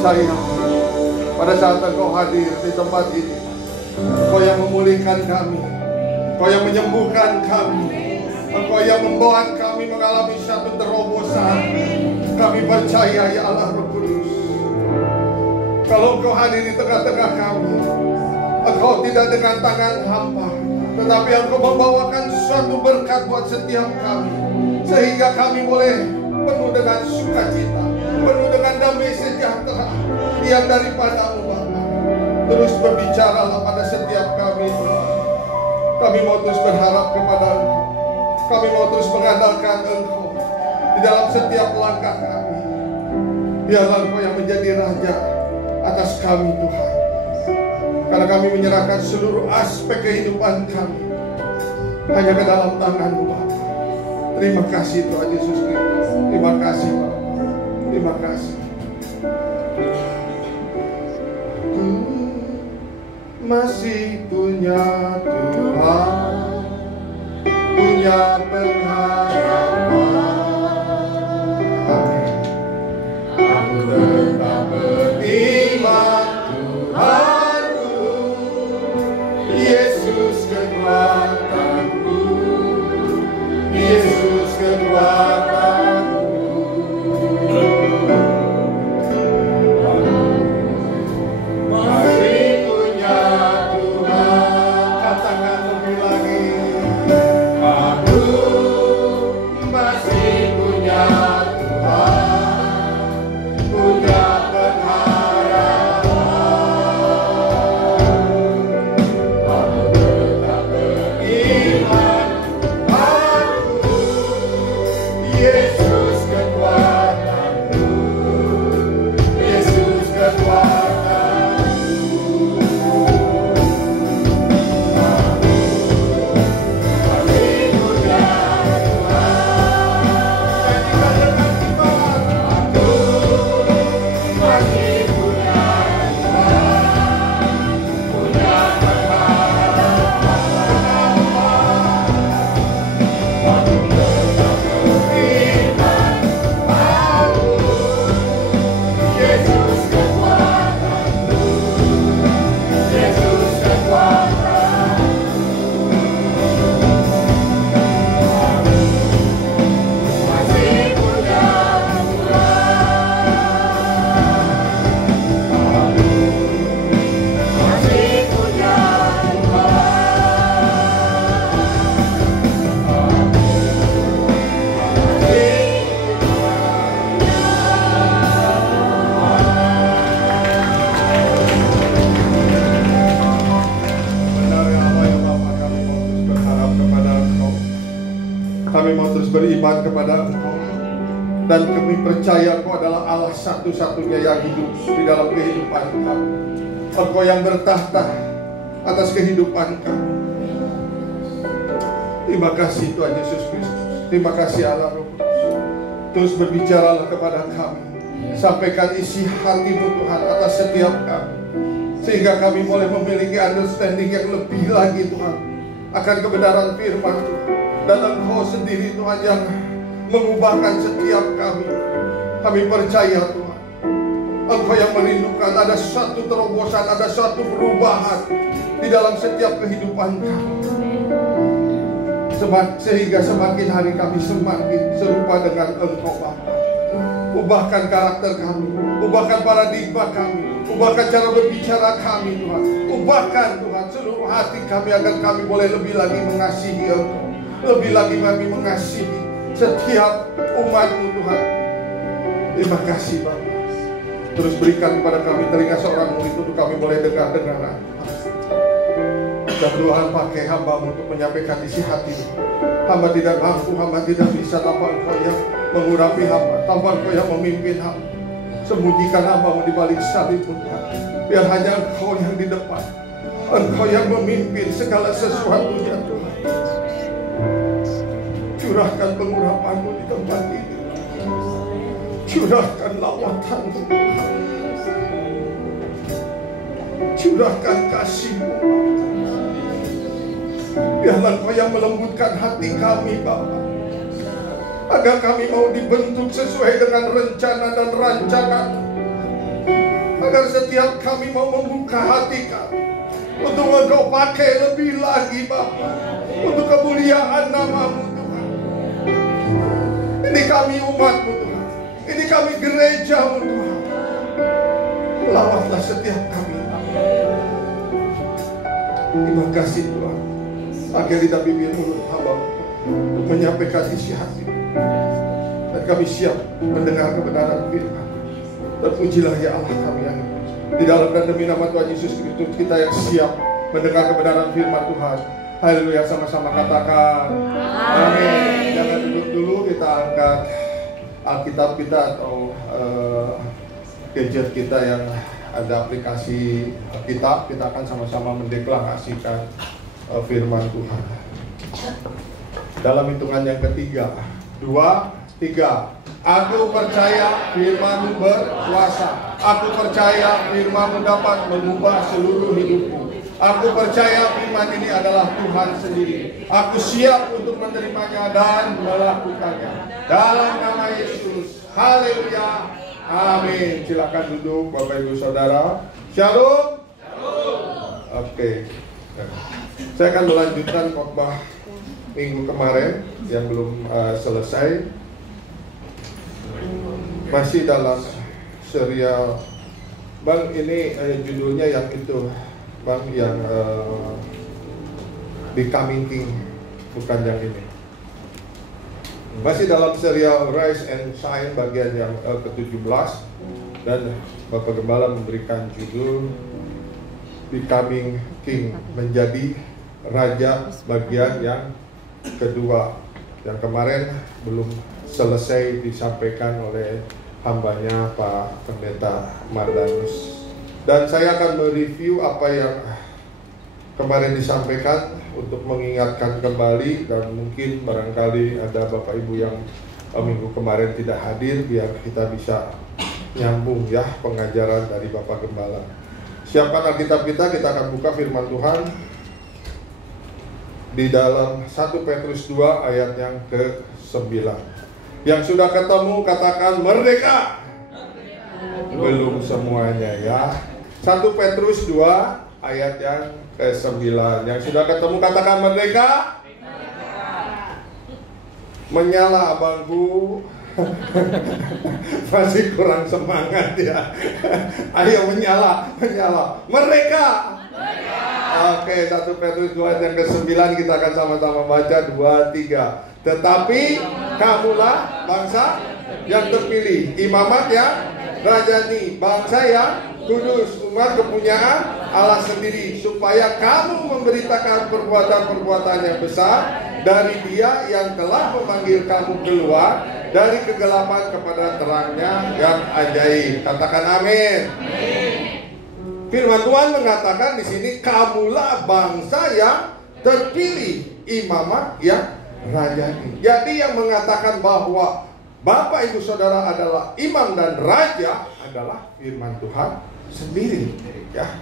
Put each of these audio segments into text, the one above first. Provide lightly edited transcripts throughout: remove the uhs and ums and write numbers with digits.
percaya pada saat Engkau hadir di tempat ini, Engkau yang memulihkan kami, Engkau yang menyembuhkan kami, Engkau yang membawa kami mengalami satu terobosan. Kami percaya ya Allah Roh Kudus, kalau Engkau hadir di tengah-tengah kami, Engkau tidak dengan tangan hampa, tetapi Engkau membawakan suatu berkat buat setiap kami, sehingga kami boleh penuh dengan sukacita, penuh dengan damai sejahtera yang daripada-Mu Bapa. Terus berbicaralah pada setiap kami Tuhan. Kami mau terus berharap kepada Engkau, kami mau terus mengandalkan Engkau di dalam setiap langkah kami. Biarlah Engkau yang menjadi Raja atas kami Tuhan, karena kami menyerahkan seluruh aspek kehidupan kami hanya ke dalam tangan-Mu Bapa. Terima kasih Tuhan Yesus Kristus. Terima kasih Bapa. Terima kasih. Masih punya Tuhan, punya pengharapan. Amin. Aku tetap beriman Tuhanku, Yesus kekuatanku, Yesus kekuatanku. Masih punya Tuhan, katakan lebih lagi. Aku masih punya Tuhan, punya pengharapan. Aku tetap beriman Tuhanku, Yesus kekuatanku, Yesus kekuatanku. Kami mau terus beriman kepada Engkau, dan kami percaya Engkau adalah Allah satu-satunya yang hidup di dalam kehidupan kami. Engkau yang bertahta atas kehidupan kami. Terima kasih Tuhan Yesus Kristus. Terima kasih Allah Roh Kudus. Terus berbicaralah kepada kami, sampaikan isi hati-Mu Tuhan atas setiap kami, sehingga kami boleh memiliki understanding yang lebih lagi Tuhan akan kebenaran firman Tuhan. Dan Engkau sendiri Tuhan yang mengubahkan setiap kami. Kami percaya Tuhan, Engkau yang merindukan ada suatu terobosan, ada suatu perubahan di dalam setiap kehidupan kami, sehingga semakin hari kami semakin serupa dengan Engkau Bapa. Ubahkan karakter kami, ubahkan paradigma kami, ubahkan cara berbicara kami Tuhan. Ubahkan Tuhan seluruh hati kami agar kami boleh lebih lagi mengasihi Engkau, lebih lagi kami mengasihi setiap umat-Mu Tuhan. Terima kasih Bapa. Terus berikan kepada kami telinga seorang murid untuk kami boleh dengar-dengaran. Dan Tuhan pakai hamba untuk menyampaikan isi hati. Hamba tidak mampu, hamba tidak bisa tanpa Engkau yang mengurapi hamba, tanpa Engkau yang memimpin hamba. Sembunyikan hamba-Mu di balik salib Tuhan. Biar hanya Engkau yang di depan, Engkau yang memimpin segala sesuatunya Tuhan. Curahkan pengurapan-Mu di tempat ini. Curahkan lawatan-Mu Tuhan. Curahkan kasih-Mu. Biarlah Engkau yang melembutkan hati kami Bapa, agar kami mau dibentuk sesuai dengan rencana dan rancangan. Agar setiap kami mau membuka hati kami untuk Engkau pakai lebih lagi Bapa, untuk kemuliaan nama-Mu Tuhan. Ini kami umat-Mu Tuhan, ini kami gereja-Mu Tuhan. Lawatlah setiap kami. Terima kasih Tuhan. Pakai lidah bibir mulut hamba untuk menyampaikan isi hati. Dan kami siap mendengar kebenaran firman. Dan pujilah ya Allah kami yang di dalam dan demi nama Tuhan Yesus Kristus kita yang siap mendengar kebenaran firman Tuhan. Haleluya, sama-sama katakan amin. Jangan duduk dulu, kita angkat Alkitab kita atau gadget kita yang ada aplikasi Alkitab. Kita akan sama-sama mendeklarasikan firman Tuhan. Dalam hitungan yang ketiga, 2, 3. Aku percaya firman-Mu berkuasa. Aku percaya firman-Mu dapat mengubah seluruh hidupku. Aku percaya firman ini adalah Tuhan sendiri. Aku siap untuk menerimanya dan melakukannya. Dalam nama Yesus. Haleluya. Amin. Silakan duduk Bapak Ibu Saudara. Shalom. Oke. Saya akan melanjutkan khotbah minggu kemarin yang belum selesai. Masih dalam serial Bang, ini judulnya yang itu Bang, yang Becoming King, bukan yang ini. Masih dalam serial Rise and Shine bagian yang ke-17. Dan Bapak Gembala memberikan judul Becoming King, menjadi Raja bagian yang kedua. Yang kemarin belum selesai disampaikan oleh hambanya Pak Pendeta Mardanus. Dan saya akan mereview apa yang kemarin disampaikan untuk mengingatkan kembali, dan mungkin barangkali ada Bapak Ibu yang minggu kemarin tidak hadir, biar kita bisa nyambung ya pengajaran dari Bapak Gembala. Siapkan Alkitab kita akan buka firman Tuhan di dalam 1 Petrus 2 ayat yang ke-9. Yang sudah ketemu katakan merdeka. Belum semuanya ya. 1 Petrus 2 ayat yang ke-9. Yang sudah ketemu katakan merdeka. Menyala abangku. Masih kurang semangat ya. Ayo menyala. Merdeka. Oke, 1 Petrus 2 ayat yang ke-9 kita akan sama-sama baca 2, 3. Tetapi kamulah bangsa yang terpilih, imamat yang rajani, bangsa yang kudus, umat kepunyaan Allah sendiri, supaya kamu memberitakan perbuatan-perbuatan yang besar dari Dia yang telah memanggil kamu keluar dari kegelapan kepada terangnya yang ajaib. Katakan amin. Firman Tuhan mengatakan di sini, kamulah bangsa yang terpilih, imamat yang rajani. Jadi yang mengatakan bahwa Bapak Ibu Saudara adalah imam dan raja adalah firman Tuhan sendiri ya.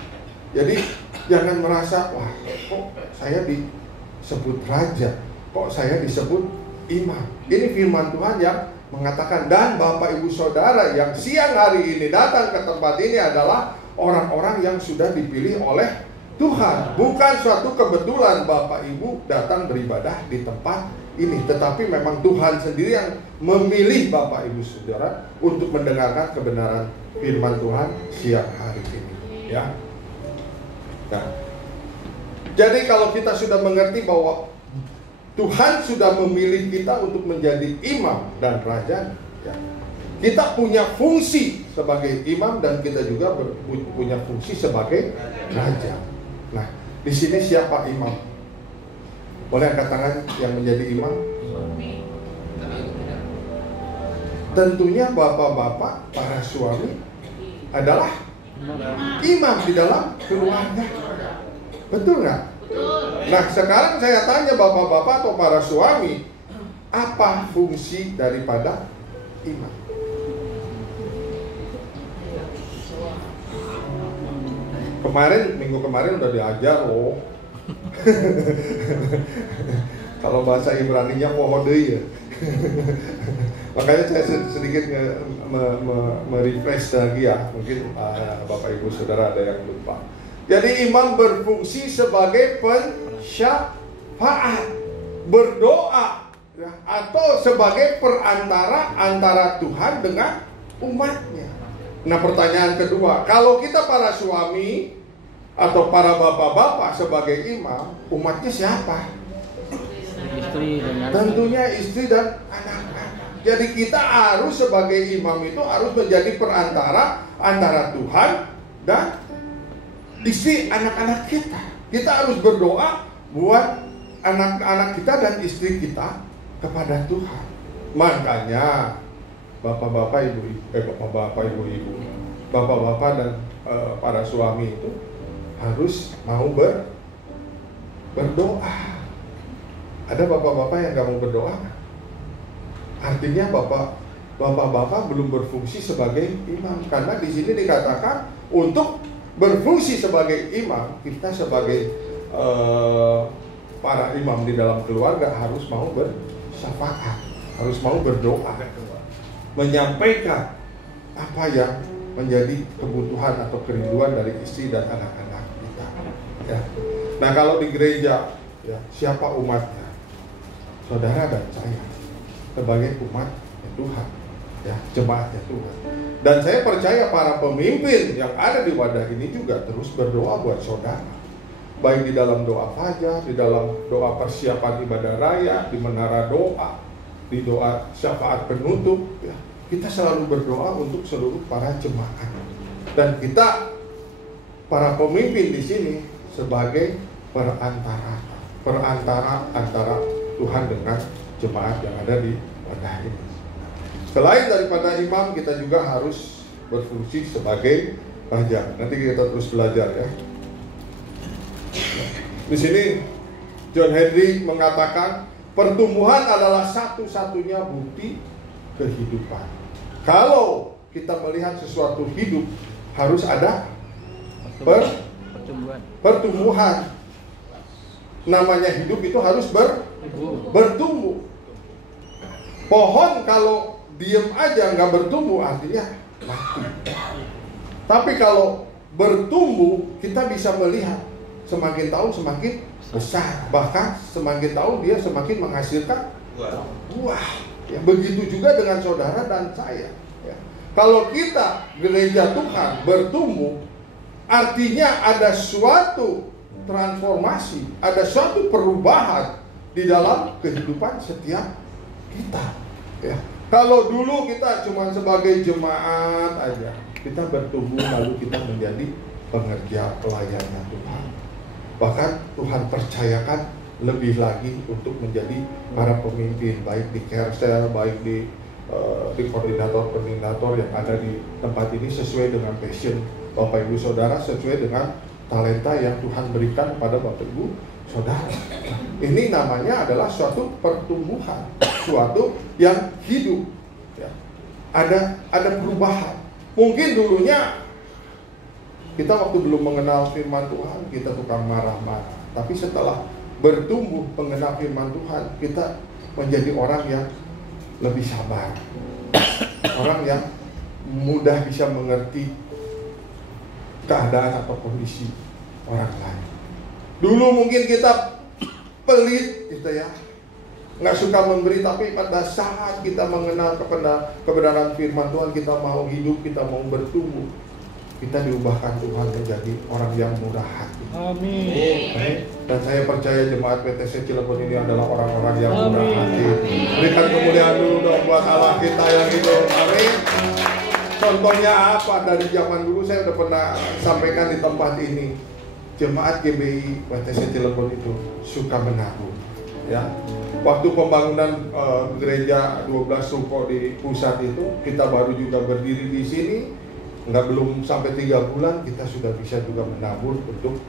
Jadi jangan merasa, wah kok saya disebut raja, kok saya disebut imam. Ini firman Tuhan yang mengatakan. Dan Bapak Ibu Saudara yang siang hari ini datang ke tempat ini adalah orang-orang yang sudah dipilih oleh Tuhan. Bukan suatu kebetulan Bapak Ibu datang beribadah di tempat ini, tetapi memang Tuhan sendiri yang memilih Bapak Ibu Saudara untuk mendengarkan kebenaran firman Tuhan siang hari ini ya. Nah, jadi kalau kita sudah mengerti bahwa Tuhan sudah memilih kita untuk menjadi imam dan raja ya, kita punya fungsi sebagai imam dan kita juga punya fungsi sebagai raja. Nah, di sini siapa imam? Boleh angkat tangan yang menjadi imam? Tentunya bapak-bapak, para suami adalah imam di dalam keluarga. Betul nggak? Nah, sekarang saya tanya bapak-bapak atau para suami, apa fungsi daripada imam? Minggu kemarin udah diajar loh. Kalau bahasa Ibraninya pohode ya. Makanya saya sedikit merefresh lagi ya. Mungkin Bapak Ibu Saudara ada yang lupa. Jadi imam berfungsi sebagai pensyafaat, berdoa ya, atau sebagai perantara antara Tuhan dengan umatnya. Nah, pertanyaan kedua, kalau kita para suami atau para bapak-bapak sebagai imam, umatnya siapa? Istri dan tentunya istri dan anak-anak. Jadi kita harus sebagai imam itu harus menjadi perantara antara Tuhan dan istri anak-anak kita. Kita harus berdoa buat anak-anak kita dan istri kita kepada Tuhan. Makanya bapak-bapak ibu-ibu, bapak-bapak dan para suami itu harus mau berdoa. Ada bapak-bapak yang gak mau berdoa, artinya bapak-bapak belum berfungsi sebagai imam. Karena di sini dikatakan untuk berfungsi sebagai imam, kita sebagai para imam di dalam keluarga harus mau bersyafaat, harus mau berdoa, menyampaikan apa yang menjadi kebutuhan atau kerinduan dari istri dan anak-anak kita. Ya. Nah, kalau di gereja, ya, siapa umatnya? Saudara dan saya sebagai umat Tuhan, ya, jemaatnya Tuhan. Dan saya percaya para pemimpin yang ada di wadah ini juga terus berdoa buat saudara, baik di dalam doa fajar, di dalam doa persiapan ibadah raya, di menara doa, di doa syafaat penutup, ya. Kita selalu berdoa untuk seluruh para jemaat. Dan kita para pemimpin di sini sebagai perantara antara Tuhan dengan jemaat yang ada di wadah ini. Selain daripada imam, kita juga harus berfungsi sebagai raja. Nanti kita terus belajar ya. Di sini John Henry mengatakan pertumbuhan adalah satu-satunya bukti kehidupan. Kalau kita melihat sesuatu hidup, harus ada pertumbuhan. Namanya hidup itu harus bertumbuh. Pohon kalau diem aja nggak bertumbuh artinya mati. Tapi kalau bertumbuh, kita bisa melihat semakin tahun semakin besar, bahkan semakin tahun dia semakin menghasilkan buah. Ya, begitu juga dengan saudara dan saya. Ya. Kalau kita gereja Tuhan bertumbuh, artinya ada suatu transformasi, ada suatu perubahan di dalam kehidupan setiap kita. Ya. Kalau dulu kita cuma sebagai jemaat aja, kita bertumbuh lalu kita menjadi pengerja pelayannya Tuhan. Bahkan Tuhan percayakan lebih lagi untuk menjadi para pemimpin, baik di Kersel, baik di koordinator-koordinator yang ada di tempat ini sesuai dengan passion Bapak Ibu Saudara, sesuai dengan talenta yang Tuhan berikan pada Bapak Ibu Saudara. Ini namanya adalah suatu pertumbuhan, suatu yang hidup. Ya. Ada perubahan. Mungkin dulunya kita waktu belum mengenal firman Tuhan, kita tukang marah-marah. Tapi setelah bertumbuh mengenal firman Tuhan, kita menjadi orang yang lebih sabar, orang yang mudah bisa mengerti keadaan atau kondisi orang lain. Dulu mungkin kita pelit gitu ya, nggak suka memberi, tapi pada saat kita mengenal kebenaran firman Tuhan, kita mau hidup, kita mau bertumbuh, kita diubahkan Tuhan menjadi orang yang murah hati. Amin. Dan saya percaya jemaat PTC Cilegon ini adalah orang-orang yang murah hati. Berikan kemuliaan dulu dong buat Allah kita yang hidup. Amin. Contohnya apa? Dari zaman dulu saya udah pernah sampaikan di tempat ini. Jemaat GBI PTC Cilegon itu suka menabung. Ya. Waktu pembangunan gereja 12 ruko di pusat itu, kita baru juga berdiri di sini. Belum sampai 3 bulan kita sudah bisa juga menabur untuk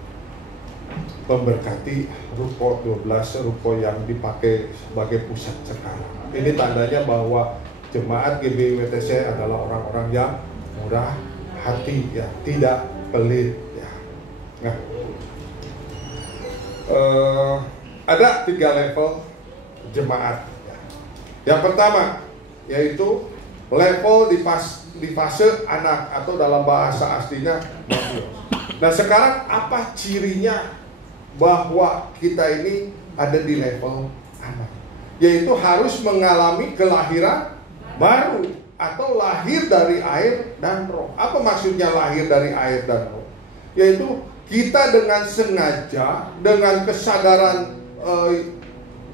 memberkati ruko 12 ruko yang dipakai sebagai pusat sekarang. Ini tandanya bahwa jemaat GBI WTC adalah orang-orang yang murah hati, ya, tidak pelit. Ya. Nah, ada 3 level jemaat. Ya. Yang pertama yaitu level di fase anak atau dalam bahasa aslinya Matius. Nah sekarang apa cirinya bahwa kita ini ada di level anak? Yaitu harus mengalami kelahiran baru atau lahir dari air dan roh. Apa maksudnya lahir dari air dan roh? Yaitu kita dengan sengaja, dengan kesadaran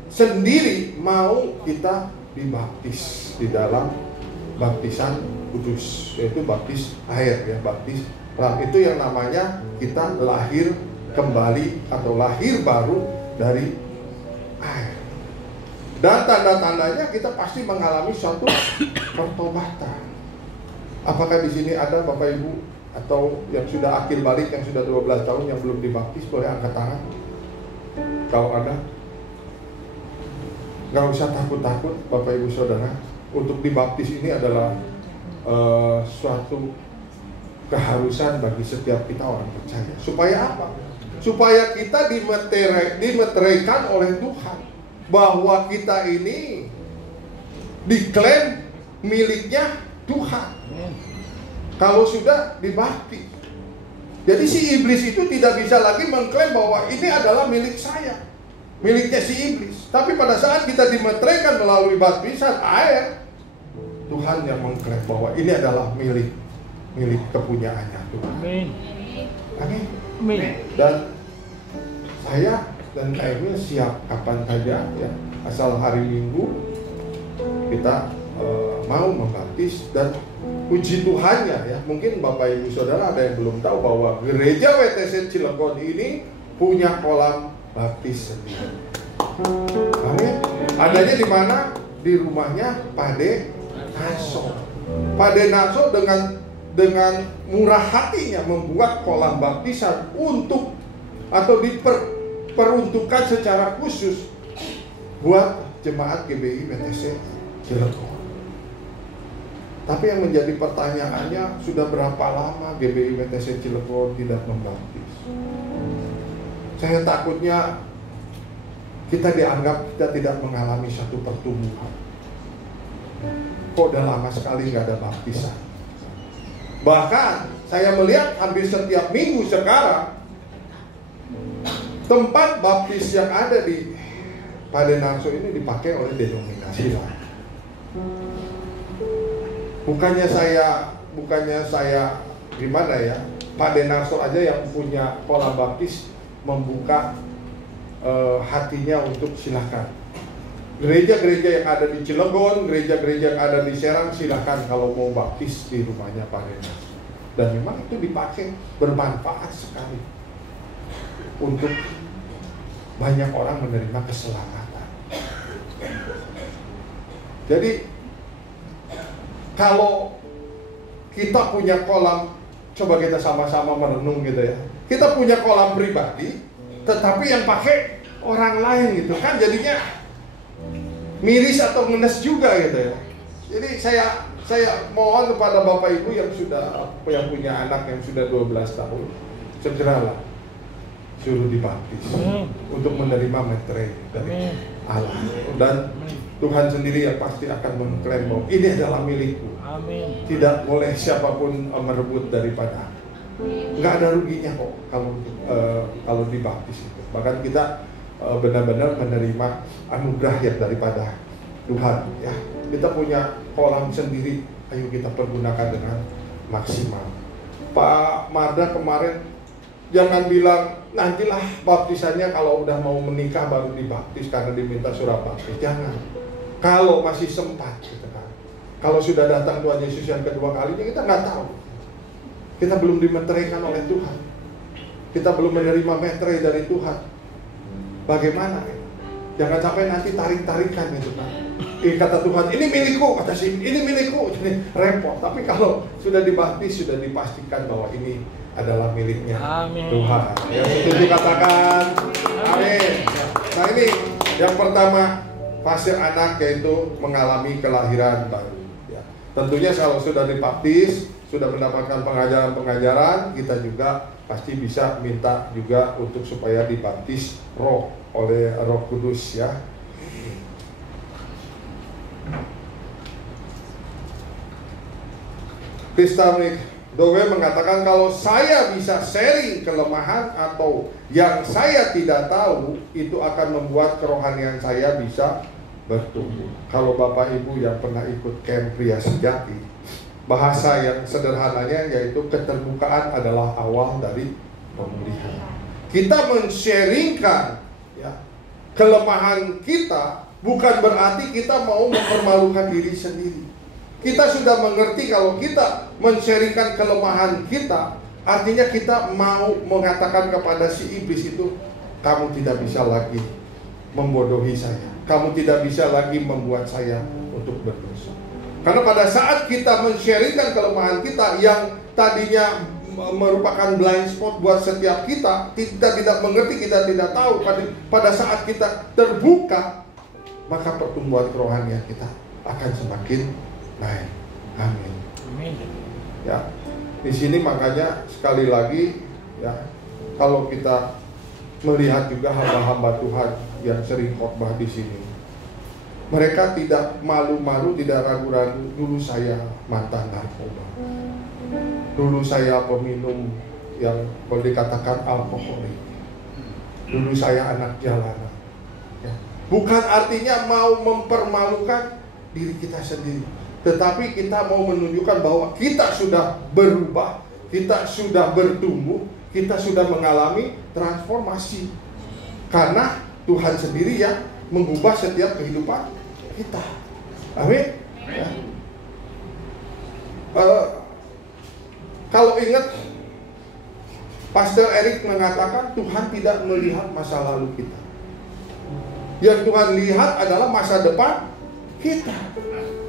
sendiri mau kita dibaptis di dalam baptisan kudus, yaitu baptis air ya, baptis ram. Itu yang namanya kita lahir kembali atau lahir baru dari air. Dan tanda-tandanya kita pasti mengalami suatu pertobatan. Apakah di sini ada Bapak Ibu atau yang sudah akil balik, yang sudah 12 tahun yang belum dibaptis, boleh angkat tangan? Kalau ada, nggak usah takut-takut Bapak Ibu Saudara. Untuk dibaptis ini adalah suatu keharusan bagi setiap kita orang percaya. Supaya apa? Supaya kita dimeteraikan oleh Tuhan bahwa kita ini diklaim miliknya Tuhan kalau sudah dibaptis. Jadi si iblis itu tidak bisa lagi mengklaim bahwa ini adalah milik saya, miliknya si iblis. Tapi pada saat kita dimeteraikan melalui baptisan air, Tuhan yang mengklaim bahwa ini adalah milik kepunyaannya Tuhan. Amin. Amin. Amin. Dan saya dan Emil siap kapan saja ya, asal hari Minggu kita mau membaptis. Dan puji Tuhannya ya, mungkin Bapak Ibu Saudara ada yang belum tahu bahwa gereja WTC Cilegon ini punya kolam baptis sendiri. Amin. Adanya di mana? Di rumahnya Pade Naso. Pade Naso dengan murah hatinya membuat kolam baptisan untuk atau diperuntukkan secara khusus buat jemaat GBI WTC Cilegon. Tapi yang menjadi pertanyaannya, sudah berapa lama GBI WTC Cilegon tidak membaptis? Saya takutnya kita dianggap kita tidak mengalami satu pertumbuhan. Kok udah lama sekali nggak ada baptisan? Bahkan saya melihat hampir setiap minggu sekarang tempat baptis yang ada di Pade Naso ini dipakai oleh denominasi lain. Bukannya saya gimana ya, Pade Naso aja yang punya kolam baptis membuka hatinya untuk silakan. Gereja-gereja yang ada di Cilegon, gereja-gereja yang ada di Serang, silahkan kalau mau baptis di rumahnya Pade Naso. Dan memang itu dipakai, bermanfaat sekali untuk banyak orang menerima keselamatan. Jadi kalau kita punya kolam, coba kita sama-sama merenung gitu ya. Kita punya kolam pribadi, tetapi yang pakai orang lain gitu kan, jadinya miris atau ngenes juga gitu ya. Jadi saya mohon kepada Bapak Ibu yang punya anak yang sudah 12 tahun, segeralah suruh dibaptis untuk menerima meterei dari Allah. Dan Tuhan sendiri yang pasti akan mengklaim bahwa ini adalah milikku. Amin. Tidak boleh siapapun merebut daripada. Nggak ada ruginya kok kalau dibaptis itu. Bahkan kita benar-benar menerima anugerah yang daripada Tuhan ya. Kita punya kolam sendiri, ayo kita pergunakan dengan maksimal. Pak Marda kemarin jangan bilang nantilah baptisannya kalau udah mau menikah baru dibaptis karena diminta surat baptis. Jangan. Kalau masih sempat gitu kan. Kalau sudah datang Tuhan Yesus yang kedua kalinya, kita nggak tahu. Kita belum dimeteraikan oleh Tuhan. Kita belum menerima meterei dari Tuhan. Bagaimana? Jangan sampai nanti tarik-tarikan gitu kan. Kata Tuhan, ini milikku, kata si ini milikku, jadi repot. Tapi kalau sudah dibaptis, sudah dipastikan bahwa ini adalah miliknya Amin. Tuhan. Ya, setuju katakan amin. Nah ini yang pertama, fase anak yaitu mengalami kelahiran baru ya. Tentunya kalau sudah dibaptis, sudah mendapatkan pengajaran-pengajaran, kita juga pasti bisa minta juga untuk supaya dibaptis oleh Roh Kudus ya. Krista Dowe mengatakan kalau saya bisa sharing kelemahan atau yang saya tidak tahu, itu akan membuat kerohanian saya bisa bertumbuh. Kalau Bapak Ibu yang pernah ikut camp pria sejati, bahasa yang sederhananya yaitu keterbukaan adalah awal dari pemulihan. Kita men-sharingkan ya, kelemahan kita bukan berarti kita mau mempermalukan diri sendiri. Kita sudah mengerti kalau kita men-sharingkan kelemahan kita, artinya kita mau mengatakan kepada si iblis itu, kamu tidak bisa lagi membodohi saya, kamu tidak bisa lagi membuat saya untuk berdosa. Karena pada saat kita men-sharingkan kelemahan kita yang tadinya merupakan blind spot buat setiap kita tidak mengerti, kita tidak tahu, pada saat kita terbuka, maka pertumbuhan kerohanian kita akan semakin naik. Amin. Ya, di sini makanya sekali lagi ya, kalau kita melihat juga hamba-hamba Tuhan yang sering khotbah di sini, mereka tidak malu-malu, tidak ragu-ragu. Dulu saya mantan narkoba, dulu saya peminum yang boleh dikatakan alkoholik, dulu saya anak jalanan ya. Bukan artinya mau mempermalukan diri kita sendiri, tetapi kita mau menunjukkan bahwa kita sudah berubah, kita sudah bertumbuh, kita sudah mengalami transformasi. Karena Tuhan sendiri yang mengubah setiap kehidupan kita. Amin. Ya. Kalau ingat, Pastor Eric mengatakan Tuhan tidak melihat masa lalu kita. Yang Tuhan lihat adalah masa depan kita.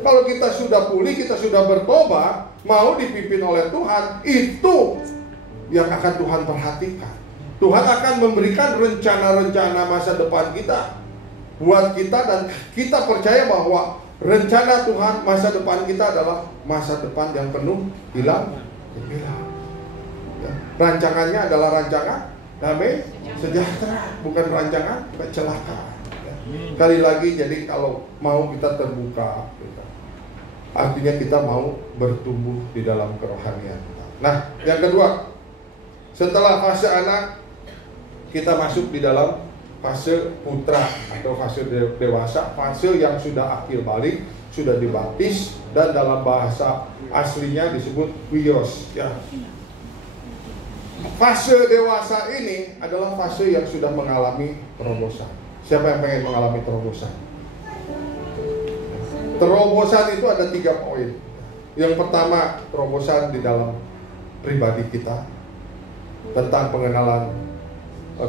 Kalau kita sudah pulih, kita sudah bertobat, mau dipimpin oleh Tuhan, itu yang akan Tuhan perhatikan. Tuhan akan memberikan rencana-rencana masa depan kita buat kita, dan kita percaya bahwa rencana Tuhan masa depan kita adalah masa depan yang penuh hilang. Ya. Rancangannya adalah rancangan damai sejahtera, bukan rancangan kecelakaan. Ya. Kali lagi, jadi kalau mau kita terbuka, artinya kita mau bertumbuh di dalam kerohanian. Nah, yang kedua, setelah fase anak, kita masuk di dalam fase putra atau fase dewasa, fase yang sudah akil balik, sudah dibaptis, dan dalam bahasa aslinya disebut wios. Ya. Fase dewasa ini adalah fase yang sudah mengalami terobosan. Siapa yang pengen mengalami terobosan? Terobosan itu ada 3 poin. Yang pertama, terobosan di dalam pribadi kita, tentang pengenalan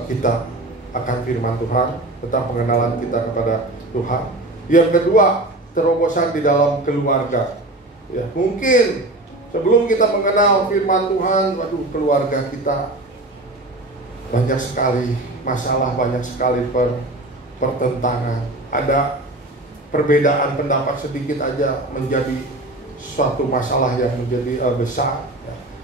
kita akan firman Tuhan, tentang pengenalan kita kepada Tuhan. Yang kedua, terobosan di dalam keluarga. Ya, mungkin sebelum kita mengenal firman Tuhan, waduh, keluarga kita banyak sekali masalah, banyak sekali pertentangan. Ada perbedaan pendapat sedikit aja menjadi suatu masalah yang menjadi besar.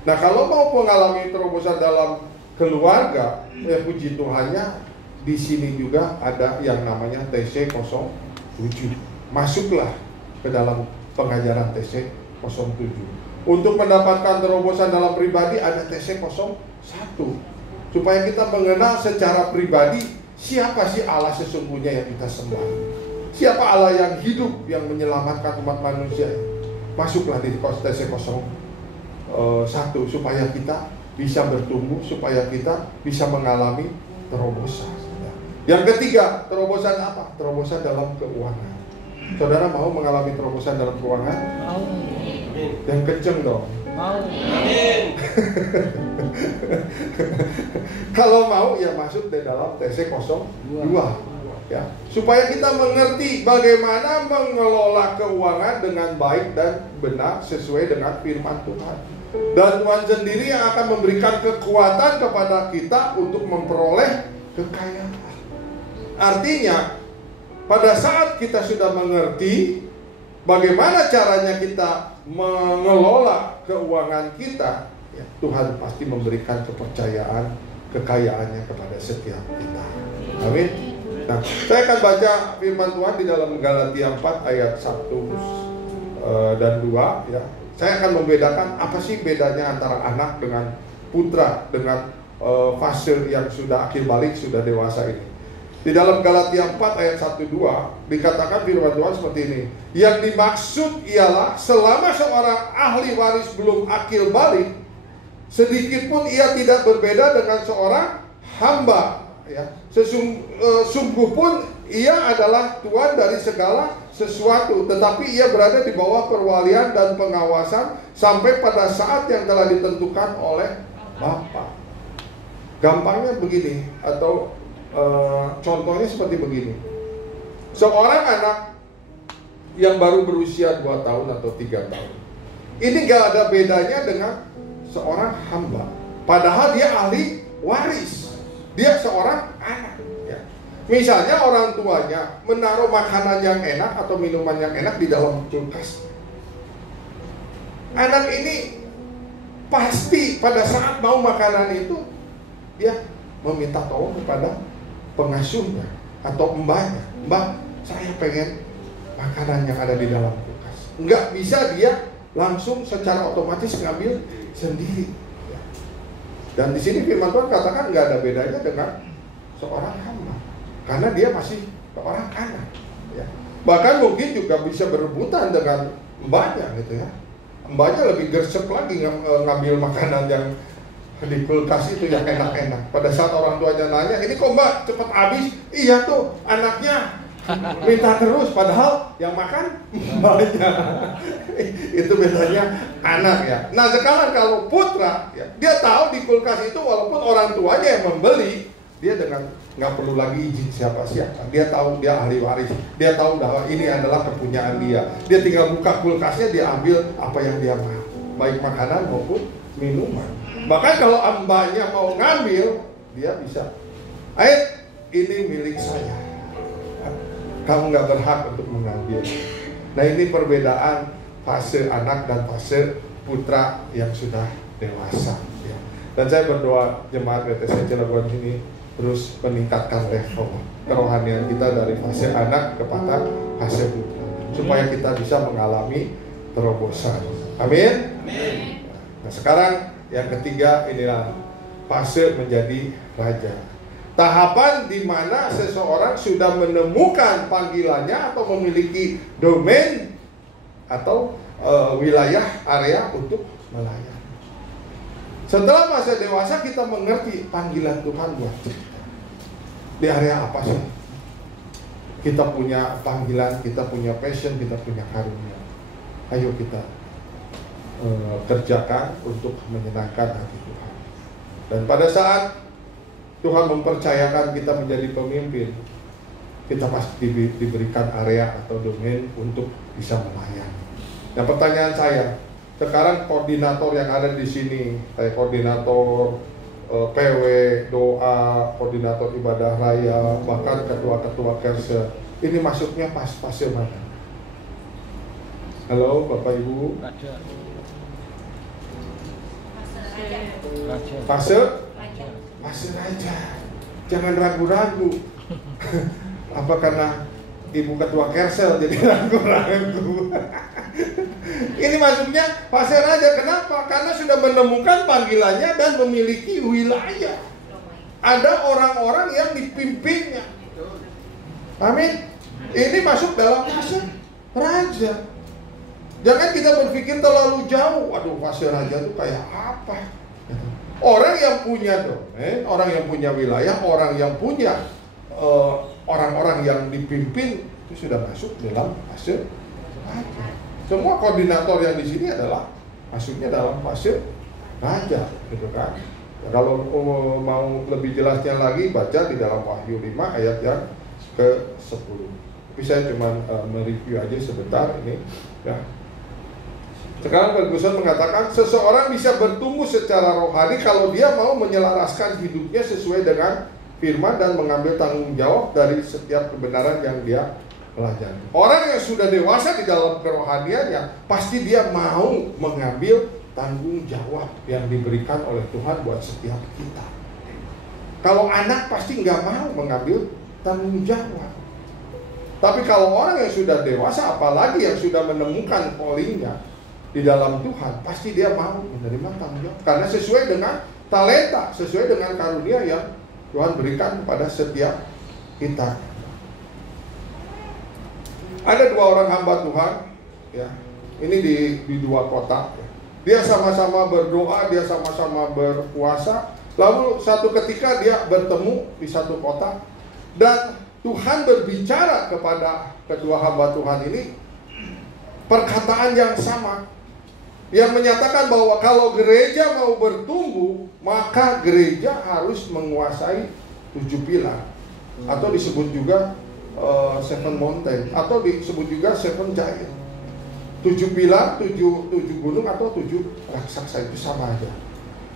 Nah, kalau mau mengalami terobosan dalam keluarga, ya puji Tuhannya di sini juga ada yang namanya TC07. Masuklah ke dalam pengajaran TC07. Untuk mendapatkan terobosan dalam pribadi ada TC01. Supaya kita mengenal secara pribadi siapa sih Allah sesungguhnya yang kita sembah. Siapa Allah yang hidup, yang menyelamatkan umat manusia. Masuklah di TC01 supaya kita bisa bertumbuh, supaya kita bisa mengalami terobosan. Yang ketiga, terobosan apa? Terobosan dalam keuangan. Saudara mau mengalami terobosan dalam keuangan? Mau. Yang kenceng dong. Mau. Amin. Kalau mau, ya masuk di dalam TC02. Ya, supaya kita mengerti bagaimana mengelola keuangan dengan baik dan benar sesuai dengan firman Tuhan. Dan Tuhan sendiri yang akan memberikan kekuatan kepada kita untuk memperoleh kekayaan. Artinya, pada saat kita sudah mengerti bagaimana caranya kita mengelola keuangan kita, ya, Tuhan pasti memberikan kepercayaan, kekayaannya kepada setiap kita. Amin. Nah, saya akan baca firman Tuhan di dalam Galatia 4 ayat 1 dan 2 ya. Saya akan membedakan apa sih bedanya antara anak dengan putra, dengan fase yang sudah akhir balik, sudah dewasa ini. Di dalam Galatia 4 ayat 1-2 dikatakan firman Tuhan seperti ini. Yang dimaksud ialah selama seorang ahli waris belum akil balik, sedikit pun ia tidak berbeda dengan seorang hamba ya. Sungguh pun ia adalah tuan dari segala sesuatu, tetapi ia berada di bawah perwalian dan pengawasan sampai pada saat yang telah ditentukan oleh Bapa. Gampangnya begini, atau contohnya seperti begini. Seorang anak yang baru berusia 2 tahun atau 3 tahun, ini gak ada bedanya dengan seorang hamba. Padahal dia ahli waris, dia seorang anak ya. Misalnya orang tuanya menaruh makanan yang enak atau minuman yang enak di dalam kulkas. Anak ini pasti pada saat mau makanan itu, dia meminta tolong kepada pengasuhnya atau mbahnya. Mbah, saya pengen makanan yang ada di dalam kulkas. Nggak bisa dia langsung secara otomatis ngambil sendiri. Dan di sini firman Tuhan katakan nggak ada bedanya dengan seorang hamba, karena dia masih seorang anak. Ya. Bahkan mungkin juga bisa berebutan dengan mbahnya gitu ya. Mbahnya lebih gercep lagi ngambil makanan yang di kulkas itu yang enak-enak. Pada saat orang tuanya nanya, ini kok mbak cepet habis? Iya tuh, anaknya minta terus, padahal yang makan mbaknya. Itu bedanya anak ya. Nah sekarang kalau putra ya, dia tahu di kulkas itu walaupun orang tuanya yang membeli, dia dengan nggak perlu lagi izin siapa-siapa. Dia tahu dia ahli waris, dia tahu bahwa ini adalah kepunyaan dia. Dia tinggal buka kulkasnya, dia ambil apa yang dia mau, baik makanan maupun minuman. Bahkan kalau mbaknya mau ngambil, dia bisa, ini milik saya, kamu nggak berhak untuk mengambil. Nah ini perbedaan fase anak dan fase putra yang sudah dewasa ya. Dan saya berdoa jemaat WTC Cilegon ini terus meningkatkan level kerohanian kita dari fase anak kepada fase putra, supaya kita bisa mengalami terobosan. Amin. Nah sekarang yang ketiga inilah fase menjadi raja. Tahapan di mana seseorang sudah menemukan panggilannya atau memiliki domain atau wilayah area untuk melayani. Setelah masa dewasa kita mengerti panggilan Tuhan buat kita. Di area apa sih? Kita punya panggilan, kita punya passion, kita punya karunia. Ayo kita kerjakan untuk menyenangkan hati Tuhan. Dan pada saat Tuhan mempercayakan kita menjadi pemimpin, kita pasti diberikan area atau domain untuk bisa melayani. Nah pertanyaan saya, sekarang koordinator yang ada di sini, kayak koordinator PW, doa, koordinator ibadah raya, bahkan ketua-ketua kerse, ini masuknya pas fase mana? Halo Bapak Ibu. Fase raja. Jangan ragu-ragu. Apa karena ibu ketua Kersel jadi ragu-ragu? Ini masuknya fase raja. Kenapa? Karena sudah menemukan panggilannya dan memiliki wilayah. Ada orang-orang yang dipimpinnya. Amin. Ini masuk dalam fase raja. Jangan kita berpikir terlalu jauh. Waduh, fase raja itu kayak apa? Orang yang punya domain, orang yang punya wilayah, orang yang punya orang-orang yang dipimpin itu sudah masuk dalam fase raja. Semua koordinator yang di sini adalah masuknya dalam fase raja, gitu kan? Kalau mau lebih jelasnya lagi, baca di dalam Wahyu 5 ayat yang ke-10. Tapi saya cuma mereview aja sebentar ini, ya. Sekarang Ferguson mengatakan seseorang bisa bertumbuh secara rohani kalau dia mau menyelaraskan hidupnya sesuai dengan firman dan mengambil tanggung jawab dari setiap kebenaran yang dia pelajari. Orang yang sudah dewasa di dalam kerohaniannya, pasti dia mau mengambil tanggung jawab yang diberikan oleh Tuhan buat setiap kita. Kalau anak pasti nggak mau mengambil tanggung jawab. Tapi kalau orang yang sudah dewasa, apalagi yang sudah menemukan callingnya di dalam Tuhan, pasti dia mau menerima tanggung jawab. Karena sesuai dengan talenta, sesuai dengan karunia yang Tuhan berikan kepada setiap kita. Ada dua orang hamba Tuhan, ya. Ini di dua kota. Dia sama-sama berdoa, dia sama-sama berpuasa. Lalu satu ketika dia bertemu di satu kota, dan Tuhan berbicara kepada kedua hamba Tuhan ini perkataan yang sama, yang menyatakan bahwa kalau gereja mau bertumbuh, maka gereja harus menguasai 7 pilar, atau disebut juga 7 mountain, atau disebut juga 7 giant. 7 pilar, 7 gunung, atau 7 raksasa, itu sama aja.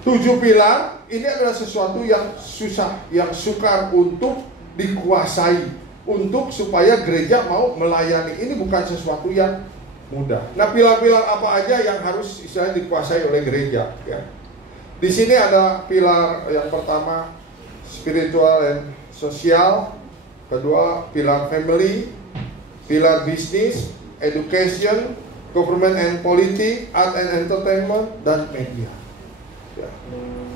7 pilar ini adalah sesuatu yang susah, yang sukar untuk dikuasai, untuk supaya gereja mau melayani. Ini bukan sesuatu yang mudah. Nah, pilar-pilar apa aja yang harus istilahnya dikuasai oleh gereja, ya. Di sini ada pilar yang pertama, spiritual dan sosial. Kedua, pilar family. Pilar bisnis, education, government and politics, art and entertainment, dan media, ya.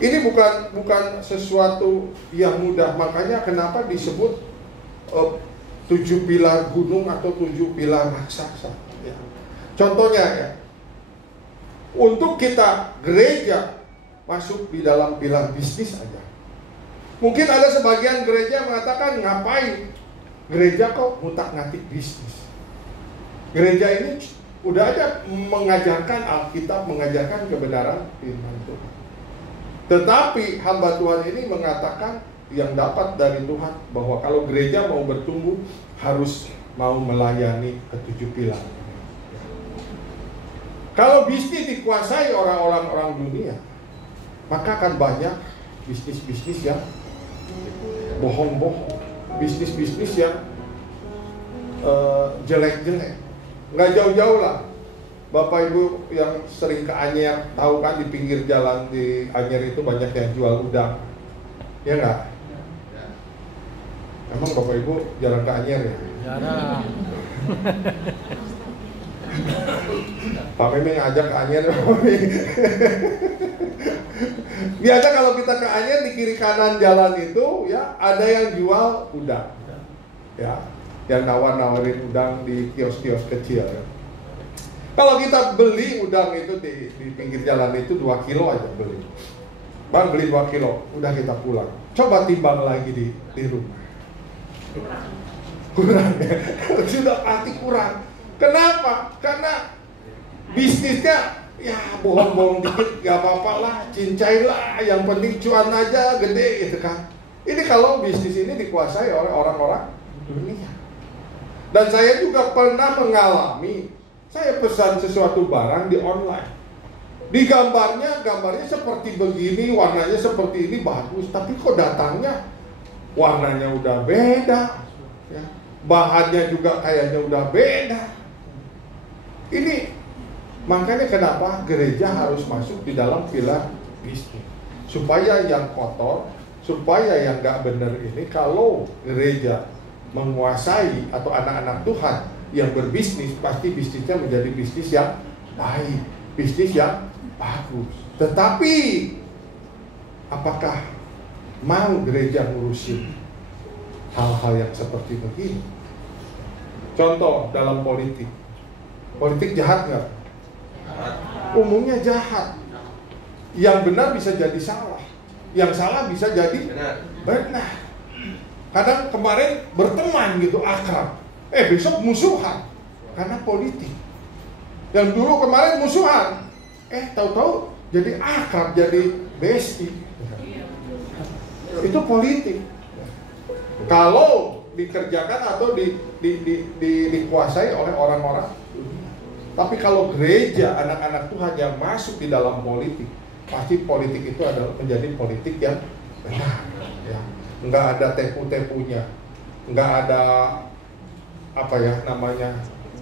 Ini bukan sesuatu yang mudah. Makanya kenapa disebut 7 pilar gunung atau 7 pilar raksasa, ya. Contohnya, ya, untuk kita gereja masuk di dalam pilar bisnis aja. Mungkin ada sebagian gereja mengatakan, ngapain gereja kok ngutak-ngatik bisnis? Gereja ini udah aja mengajarkan Alkitab, mengajarkan kebenaran firman Tuhan. Tetapi hamba Tuhan ini mengatakan yang dapat dari Tuhan, bahwa kalau gereja mau bertumbuh harus mau melayani ke-7 pilar. Kalau bisnis dikuasai orang dunia, maka akan banyak bisnis-bisnis yang bohong-bohong, bisnis-bisnis yang jelek-jelek. Nggak jauh-jauh lah, Bapak Ibu yang sering ke Anyer, tahu kan di pinggir jalan di Anyer itu banyak yang jual udang, ya nggak? Emang Bapak Ibu jarang ke Anyer ya? Jarang. Pak Memeng ngajak ke Anyer. Biasa kalau kita ke Anyer, di kiri kanan jalan itu, ya, ada yang jual udang, ya, yang nawar-nawarin udang di kios-kios kecil, ya. Kalau kita beli udang itu di pinggir jalan itu 2 kilo aja beli. Bang, beli 2 kilo, udah kita pulang. Coba timbang lagi di rumah. Kurang, ya. Sudah pasti kurang. Kenapa? Karena bisnisnya, ya, bohong-bohong dikit gak apa-apa lah, cincai lah, yang penting cuan aja gede gitu kan. Ini kalau bisnis ini dikuasai oleh orang-orang dunia. Dan saya juga pernah mengalami, saya pesan sesuatu barang di online. Di gambarnya seperti begini, warnanya seperti ini, bagus. Tapi kok datangnya warnanya udah beda, ya. Bahannya juga kayaknya udah beda. Ini makanya kenapa gereja harus masuk di dalam pilar bisnis. Supaya yang kotor, supaya yang gak benar ini, kalau gereja menguasai atau anak-anak Tuhan yang berbisnis, pasti bisnisnya menjadi bisnis yang baik, bisnis yang bagus. Tetapi apakah mau gereja ngurusin hal-hal yang seperti begini? Contoh dalam politik. Politik jahat nggak? Umumnya jahat. Yang benar bisa jadi salah, yang salah bisa jadi benar. Kadang kemarin berteman gitu, akrab, besok musuhan karena politik. Yang dulu kemarin musuhan, tahu-tahu jadi akrab, jadi bestie. Itu politik. Kalau dikerjakan atau dikuasai oleh orang-orang. Tapi kalau gereja, anak-anak Tuhan yang masuk di dalam politik, pasti politik itu adalah menjadi politik yang benar, ya. Nggak ada tepu-tepunya, nggak ada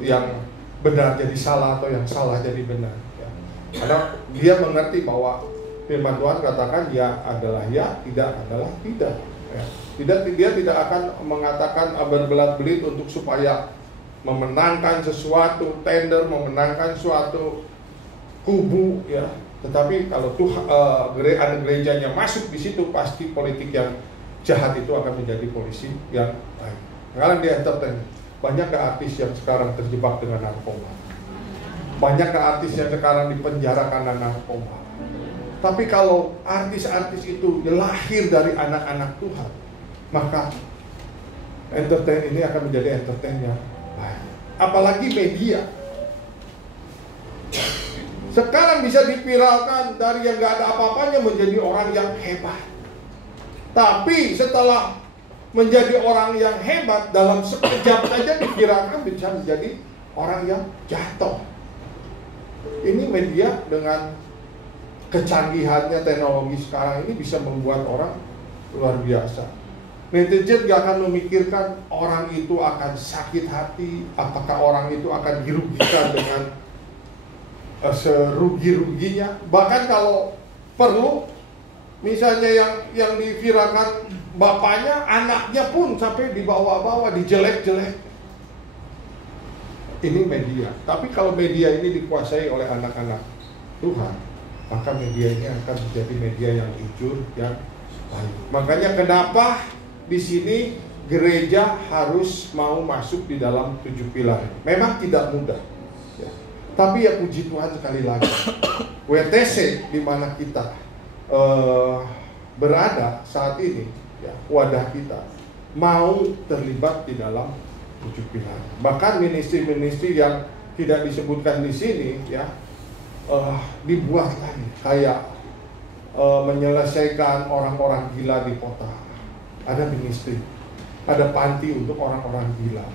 yang benar jadi salah atau yang salah jadi benar, ya. Karena dia mengerti bahwa firman Tuhan katakan ya adalah ya, tidak adalah tidak. Ya. Dia tidak akan mengatakan berbelat-belit untuk supaya memenangkan sesuatu tender, memenangkan suatu kubu, ya. Tetapi kalau anak gerejanya masuk di situ, pasti politik yang jahat itu akan menjadi polisi yang baik. Sekarang di entertain, banyak ke artis yang sekarang terjebak dengan narkoba, banyak ke artis yang sekarang dipenjara karena narkoba. Tapi kalau artis-artis itu lahir dari anak-anak Tuhan, maka entertain ini akan menjadi entertain yang baik. Apalagi media sekarang bisa dipiralkan dari yang gak ada apa-apanya menjadi orang yang hebat. Tapi setelah menjadi orang yang hebat, dalam sekejap saja dipiralkan bisa menjadi orang yang jatuh. Ini media dengan kecanggihannya teknologi sekarang ini bisa membuat orang luar biasa. Netizen gak akan memikirkan orang itu akan sakit hati, apakah orang itu akan dirugikan dengan serugi-ruginya. Bahkan kalau perlu, misalnya yang diviralkan bapaknya, anaknya pun sampai dibawa-bawa, dijelek-jelek. Ini media. Tapi kalau media ini dikuasai oleh anak-anak Tuhan, maka media ini akan menjadi media yang jujur, yang baik. Makanya kenapa di sini gereja harus mau masuk di dalam 7 pilar. Memang tidak mudah. Tapi ya puji Tuhan sekali lagi, WTC di mana kita berada saat ini, ya, wadah kita mau terlibat di dalam 7 pilar. Bahkan ministry-ministry yang tidak disebutkan di sini, ya, dibuat lagi kayak menyelesaikan orang-orang gila di kota. Ada ministry, ada panti untuk orang-orang gila,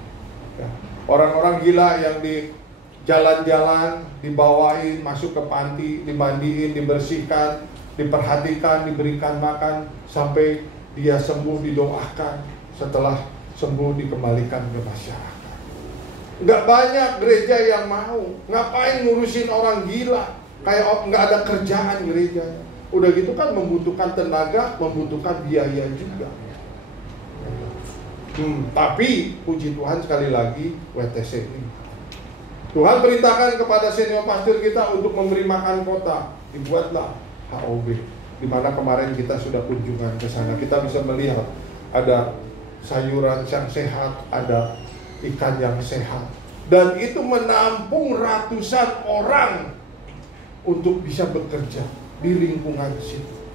ya. Orang-orang gila yang di jalan-jalan, dibawain masuk ke panti, dimandiin, dibersihkan, diperhatikan, diberikan makan, sampai dia sembuh, didoakan. Setelah sembuh dikembalikan ke masyarakat. Nggak banyak gereja yang mau. Ngapain ngurusin orang gila? Kayak nggak ada kerjaan gerejanya. Udah gitu kan membutuhkan tenaga, membutuhkan biaya juga. Tapi puji Tuhan sekali lagi WTC ini, Tuhan perintahkan kepada senior pastor kita untuk memberi makan kota. Dibuatlah HOB, di mana kemarin kita sudah kunjungan ke sana. Kita bisa melihat ada sayuran yang sehat, ada ikan yang sehat, dan itu menampung ratusan orang untuk bisa bekerja di lingkungan situ.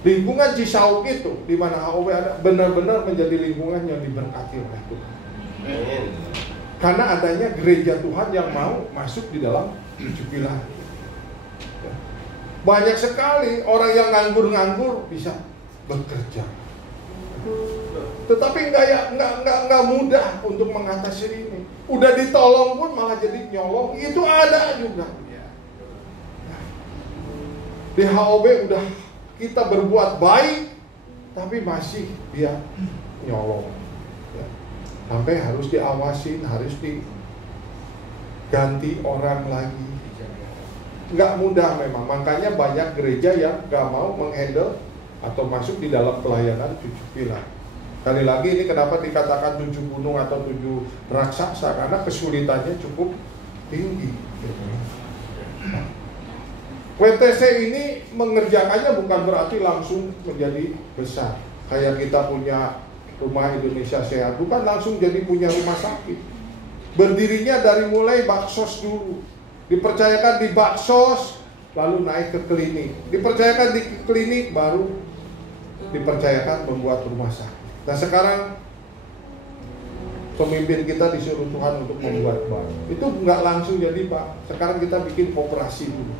Lingkungan Cisauk itu, di mana HOB ada, benar-benar menjadi lingkungan yang diberkati oleh Tuhan. Karena adanya gereja Tuhan yang mau masuk di dalam 7 pilar. Banyak sekali orang yang nganggur-nganggur bisa bekerja. Tetapi nggak mudah untuk mengatasi ini. Udah ditolong pun malah jadi nyolong. Itu ada juga. Di HOB udah kita berbuat baik, tapi masih dia nyolong. Sampai harus diawasin, harus diganti orang lagi. Nggak mudah memang. Makanya banyak gereja yang nggak mau menghandle atau masuk di dalam pelayanan 7 pilar. Kali lagi ini kenapa dikatakan 7 gunung atau 7 raksasa, karena kesulitannya cukup tinggi. WTC ini mengerjakannya bukan berarti langsung menjadi besar. Kayak kita punya Rumah Indonesia Sehat, bukan langsung jadi punya rumah sakit. Berdirinya dari mulai baksos dulu. Dipercayakan di baksos, lalu naik ke klinik. Dipercayakan di klinik, baru dipercayakan membuat rumah sakit. Nah sekarang pemimpin kita disuruh Tuhan untuk membuat bank. Itu nggak langsung jadi Pak. Sekarang kita bikin koperasi dulu.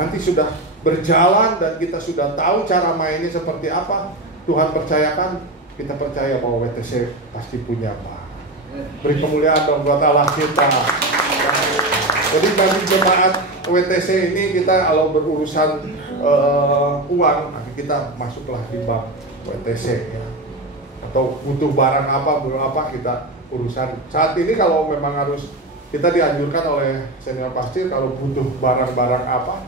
Nanti sudah berjalan dan kita sudah tahu cara mainnya seperti apa, Tuhan percayakan, kita percaya bahwa WTC pasti punya apa. Beri kemuliaan dong buat Allah kita. Jadi bagi jemaat WTC ini, kita kalau berurusan uang, kita masuklah di bank WTC, ya. Atau butuh barang apa, kita urusan. Saat ini kalau memang harus, kita dianjurkan oleh senior pastor, kalau butuh barang-barang apa,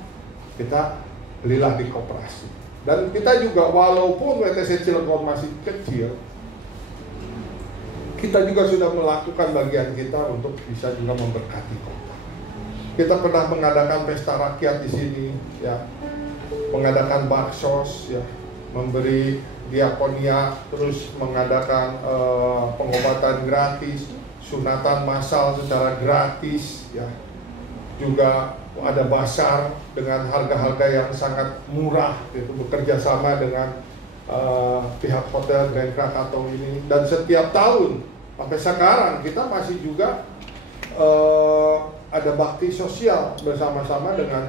kita belilah di koperasi. Dan kita juga walaupun WTC Cilegon masih kecil, kita juga sudah melakukan bagian kita untuk bisa juga memberkati kota. Kita pernah mengadakan pesta rakyat di sini, ya, mengadakan baksos, ya, memberi diakonia, terus mengadakan pengobatan gratis, sunatan massal secara gratis, ya. Juga ada basar dengan harga-harga yang sangat murah, itu bekerja sama dengan pihak hotel Grand Krakatau ini. Dan setiap tahun sampai sekarang kita masih juga ada bakti sosial bersama-sama dengan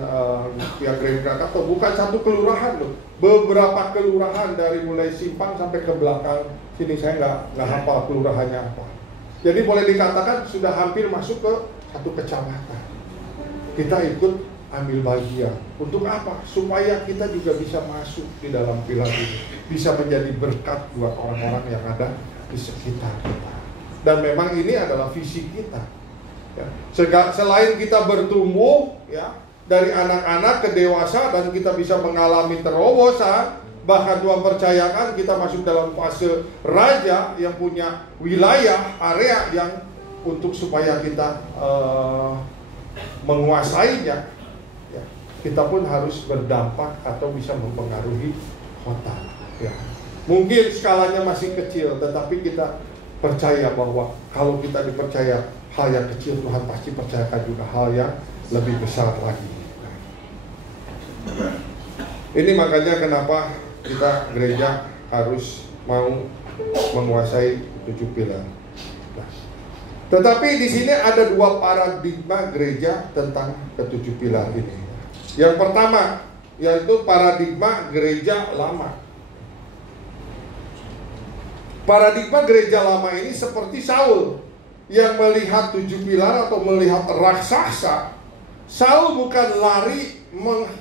pihak Grand Krakatau. Bukan satu kelurahan loh, beberapa kelurahan dari mulai Simpang sampai ke belakang sini. Saya nggak hafal kelurahannya apa. Jadi boleh dikatakan sudah hampir masuk ke satu kecamatan. Kita ikut ambil bagian. Untuk apa? Supaya kita juga bisa masuk di dalam pilar ini, bisa menjadi berkat buat orang-orang yang ada di sekitar kita. Dan memang ini adalah visi kita, ya. Selain kita bertumbuh, ya, dari anak-anak ke dewasa, dan kita bisa mengalami terobosan, bahkan Tuhan percayakan kita masuk dalam fase raja yang punya wilayah, area yang untuk supaya kita menguasainya, ya, kita pun harus berdampak atau bisa mempengaruhi kota, ya. Mungkin skalanya masih kecil, tetapi kita percaya bahwa kalau kita dipercaya hal yang kecil, Tuhan pasti percayakan juga hal yang lebih besar lagi. Ini makanya kenapa kita gereja harus mau menguasai 7 pilar. Tetapi di sini ada 2 paradigma gereja tentang ke-7 pilar ini. Yang pertama yaitu paradigma gereja lama. Paradigma gereja lama ini seperti Saul yang melihat 7 pilar atau melihat raksasa. Saul bukan lari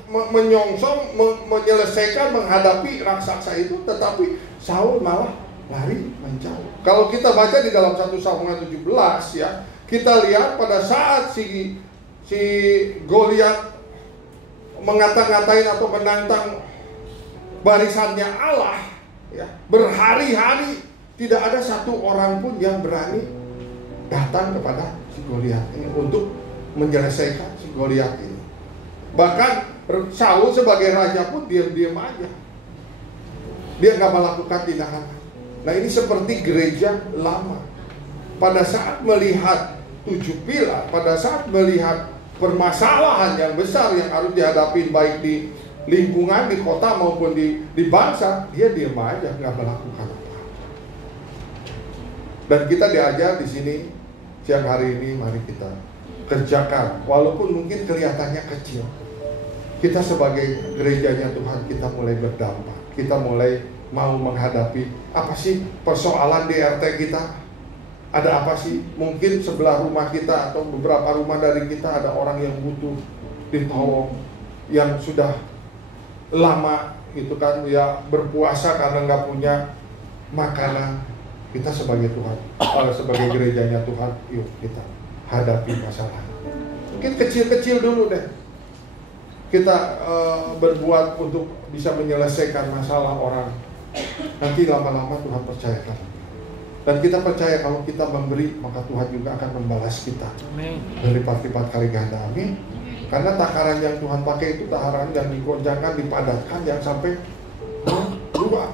menyongsong, menyelesaikan, menghadapi raksasa itu, tetapi Saul malah lari menjauh. Kalau kita baca di dalam 1 Samuel 17, ya, kita lihat pada saat si Goliat mengata-ngatain atau menantang barisannya Allah, ya, berhari-hari tidak ada satu orang pun yang berani datang kepada si Goliat ini untuk menyelesaikan si Goliat ini. Bahkan Saul sebagai raja pun diam-diam aja, dia nggak melakukan tindakan. Nah, ini seperti gereja lama. Pada saat melihat 7 pilar, pada saat melihat permasalahan yang besar yang harus dihadapi baik di lingkungan, di kota maupun di bangsa, dia diam aja, nggak melakukan apa-apa. Dan kita diajar di sini siang hari ini, mari kita kerjakan, walaupun mungkin kelihatannya kecil. Kita sebagai gerejanya Tuhan, kita mulai berdampak, kita mulai mau menghadapi apa sih persoalan di RT kita. Ada apa sih? Mungkin sebelah rumah kita atau beberapa rumah dari kita ada orang yang butuh ditolong, yang sudah lama gitu kan, ya, berpuasa karena nggak punya makanan. Kita sebagai Tuhan, sebagai gerejanya Tuhan, yuk kita hadapi masalah. Mungkin kecil-kecil dulu deh. Kita berbuat untuk bisa menyelesaikan masalah orang. Nanti lama-lama Tuhan percayakan. Dan kita percaya kalau kita memberi, maka Tuhan juga akan membalas kita. Berlipat-lipat kali ganda. Amin. Karena takaran yang Tuhan pakai itu takaran yang digoncangkan, dipadatkan, yang sampai kedua.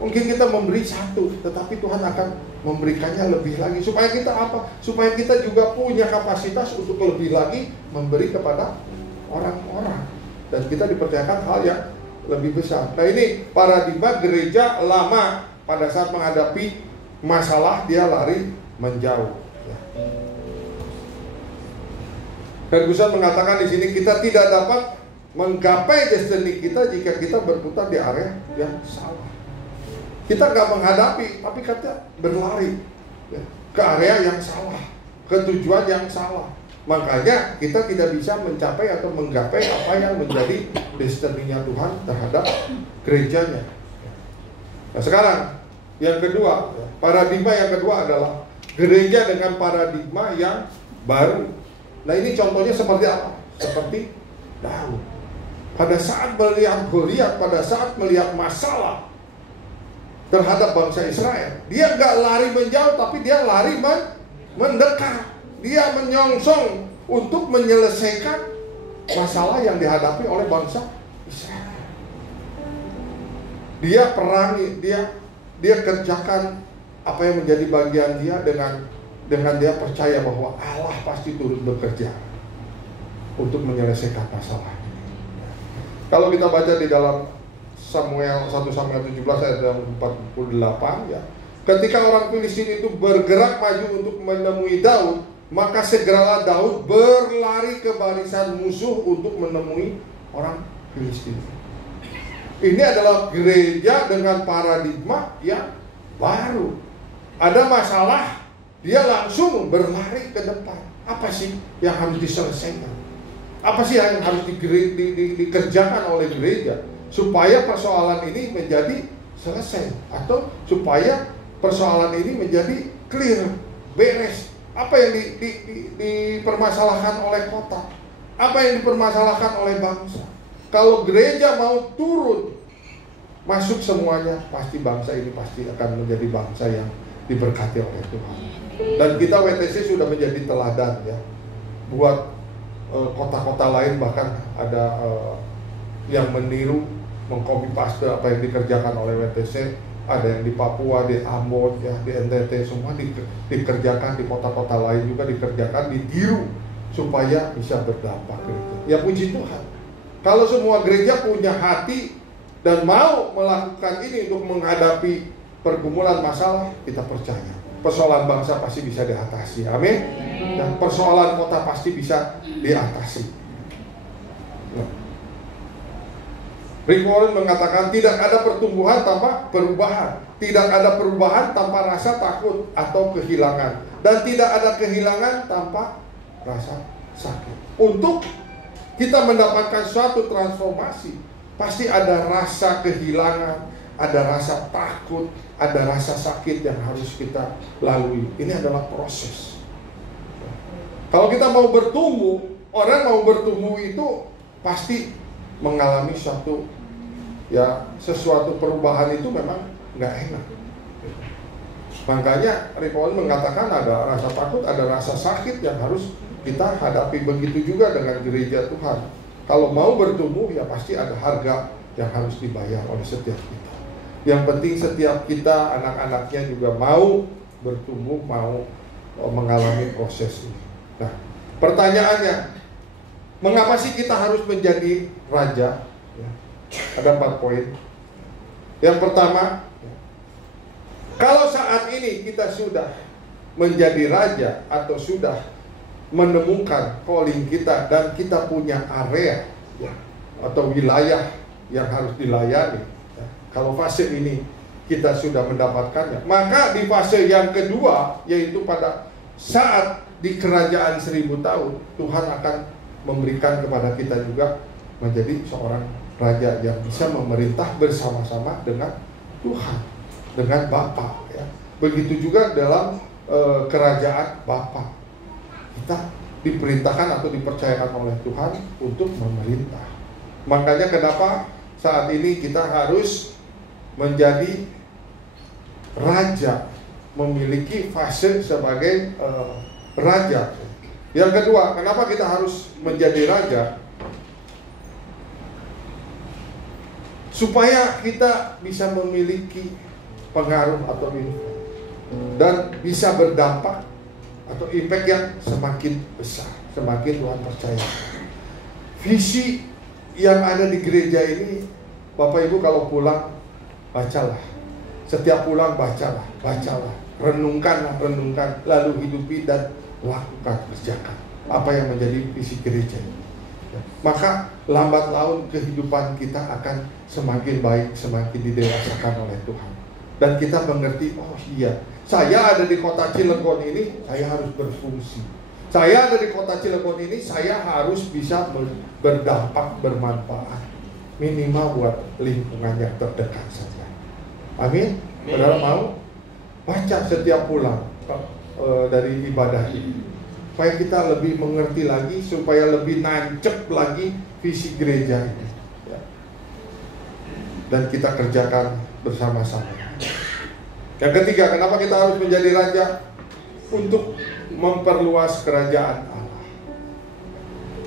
Mungkin kita memberi 1, tetapi Tuhan akan memberikannya lebih lagi. Supaya kita apa? Supaya kita juga punya kapasitas untuk lebih lagi memberi kepada orang-orang. Dan kita dipercayakan hal yang lebih besar. Nah, ini paradigma gereja lama. Pada saat menghadapi masalah, dia lari menjauh. Ferguson mengatakan di sini, kita tidak dapat menggapai destiny kita jika kita berputar di area yang salah. Kita nggak menghadapi, tapi kita berlari, ya, ke area yang salah, ke tujuan yang salah. Makanya kita tidak bisa mencapai atau menggapai apa yang menjadi destiny-nya Tuhan terhadap gerejanya. Nah, sekarang yang kedua, paradigma yang kedua adalah gereja dengan paradigma yang baru. Nah, ini contohnya seperti apa? Seperti Daud. pada saat melihat Goliat, pada saat melihat masalah terhadap bangsa Israel, dia nggak lari menjauh, tapi dia lari mendekat. Dia menyongsong untuk menyelesaikan masalah yang dihadapi oleh bangsa Israel. Dia perangi, dia kerjakan apa yang menjadi bagian dia dengan dia percaya bahwa Allah pasti turut bekerja untuk menyelesaikan masalah ini. Kalau kita baca di dalam 1 Samuel 17 ayat 48 ya, ketika orang Filistin itu bergerak maju untuk menemui Daud, maka segeralah Daud berlari ke barisan musuh untuk menemui orang Filistin. Ini adalah gereja dengan paradigma yang baru. Ada masalah, dia langsung berlari ke depan. Apa sih yang harus diselesaikan? Apa sih yang harus dikerjakan oleh gereja supaya persoalan ini menjadi selesai, atau supaya persoalan ini menjadi clear, beres? Apa yang dipermasalahkan oleh kota? Apa yang dipermasalahkan oleh bangsa? Kalau gereja mau turun masuk semuanya, pasti bangsa ini pasti akan menjadi bangsa yang diberkati oleh Tuhan. Dan kita WTC sudah menjadi teladan ya, buat kota-kota lain, bahkan ada yang meniru, mengcopy paste apa yang dikerjakan oleh WTC. Ada yang di Papua, di Ambon, ya, di NTT, semua dikerjakan, di kota-kota lain juga dikerjakan, ditiru supaya bisa berdampak gitu. Ya puji Tuhan. Kalau semua gereja punya hati dan mau melakukan ini untuk menghadapi pergumulan masalah, kita percaya persoalan bangsa pasti bisa diatasi. Amin. Dan persoalan kota pasti bisa diatasi. Rick Warren mengatakan tidak ada pertumbuhan tanpa perubahan, tidak ada perubahan tanpa rasa takut atau kehilangan, dan tidak ada kehilangan tanpa rasa sakit. Untuk kita mendapatkan suatu transformasi, pasti ada rasa kehilangan, ada rasa takut, ada rasa sakit yang harus kita lalui. Ini adalah proses. Kalau kita mau bertumbuh, orang mau bertumbuh itu pasti mengalami sesuatu perubahan itu memang nggak enak. Makanya Rick Warren mengatakan ada rasa takut, ada rasa sakit yang harus kita hadapi. Begitu juga dengan gereja Tuhan. Kalau mau bertumbuh ya pasti ada harga yang harus dibayar oleh setiap kita. Yang penting setiap kita, anak-anaknya juga mau bertumbuh, mau mengalami proses ini. Nah, pertanyaannya, mengapa sih kita harus menjadi raja? Ya, ada 4 poin. Yang pertama, kalau saat ini kita sudah menjadi raja atau sudah menemukan calling kita dan kita punya area ya, atau wilayah yang harus dilayani, ya, kalau fase ini kita sudah mendapatkannya, maka di fase yang kedua, yaitu pada saat di kerajaan 1000 tahun, Tuhan akan memberikan kepada kita juga menjadi seorang raja yang bisa memerintah bersama-sama dengan Tuhan, dengan Bapa. Ya. Begitu juga dalam kerajaan Bapa, kita diperintahkan atau dipercayakan oleh Tuhan untuk memerintah. Makanya kenapa saat ini kita harus menjadi raja, memiliki fase sebagai raja. Yang kedua, kenapa kita harus menjadi raja? Supaya kita bisa memiliki pengaruh atau influence dan bisa berdampak atau impact yang semakin besar, semakin Tuhan percaya. Visi yang ada di gereja ini, Bapak Ibu kalau pulang, bacalah. Setiap pulang bacalah, renungkan, lalu hidupi dan lakukan, kerjakan apa yang menjadi visi gereja ini. Maka lambat laun kehidupan kita akan semakin baik, semakin didewasakan oleh Tuhan. Dan kita mengerti, oh iya, saya ada di kota Cilegon ini, saya harus berfungsi. Saya ada di kota Cilegon ini, saya harus bisa berdampak, bermanfaat. Minimal buat lingkungan yang terdekat saja. Amin. Saudara mau? Baca setiap pulang dari ibadah ini, supaya kita lebih mengerti lagi, supaya lebih nancep lagi visi gereja ini. dan kita kerjakan bersama-sama. Yang ketiga, kenapa kita harus menjadi raja? Untuk memperluas kerajaan Allah.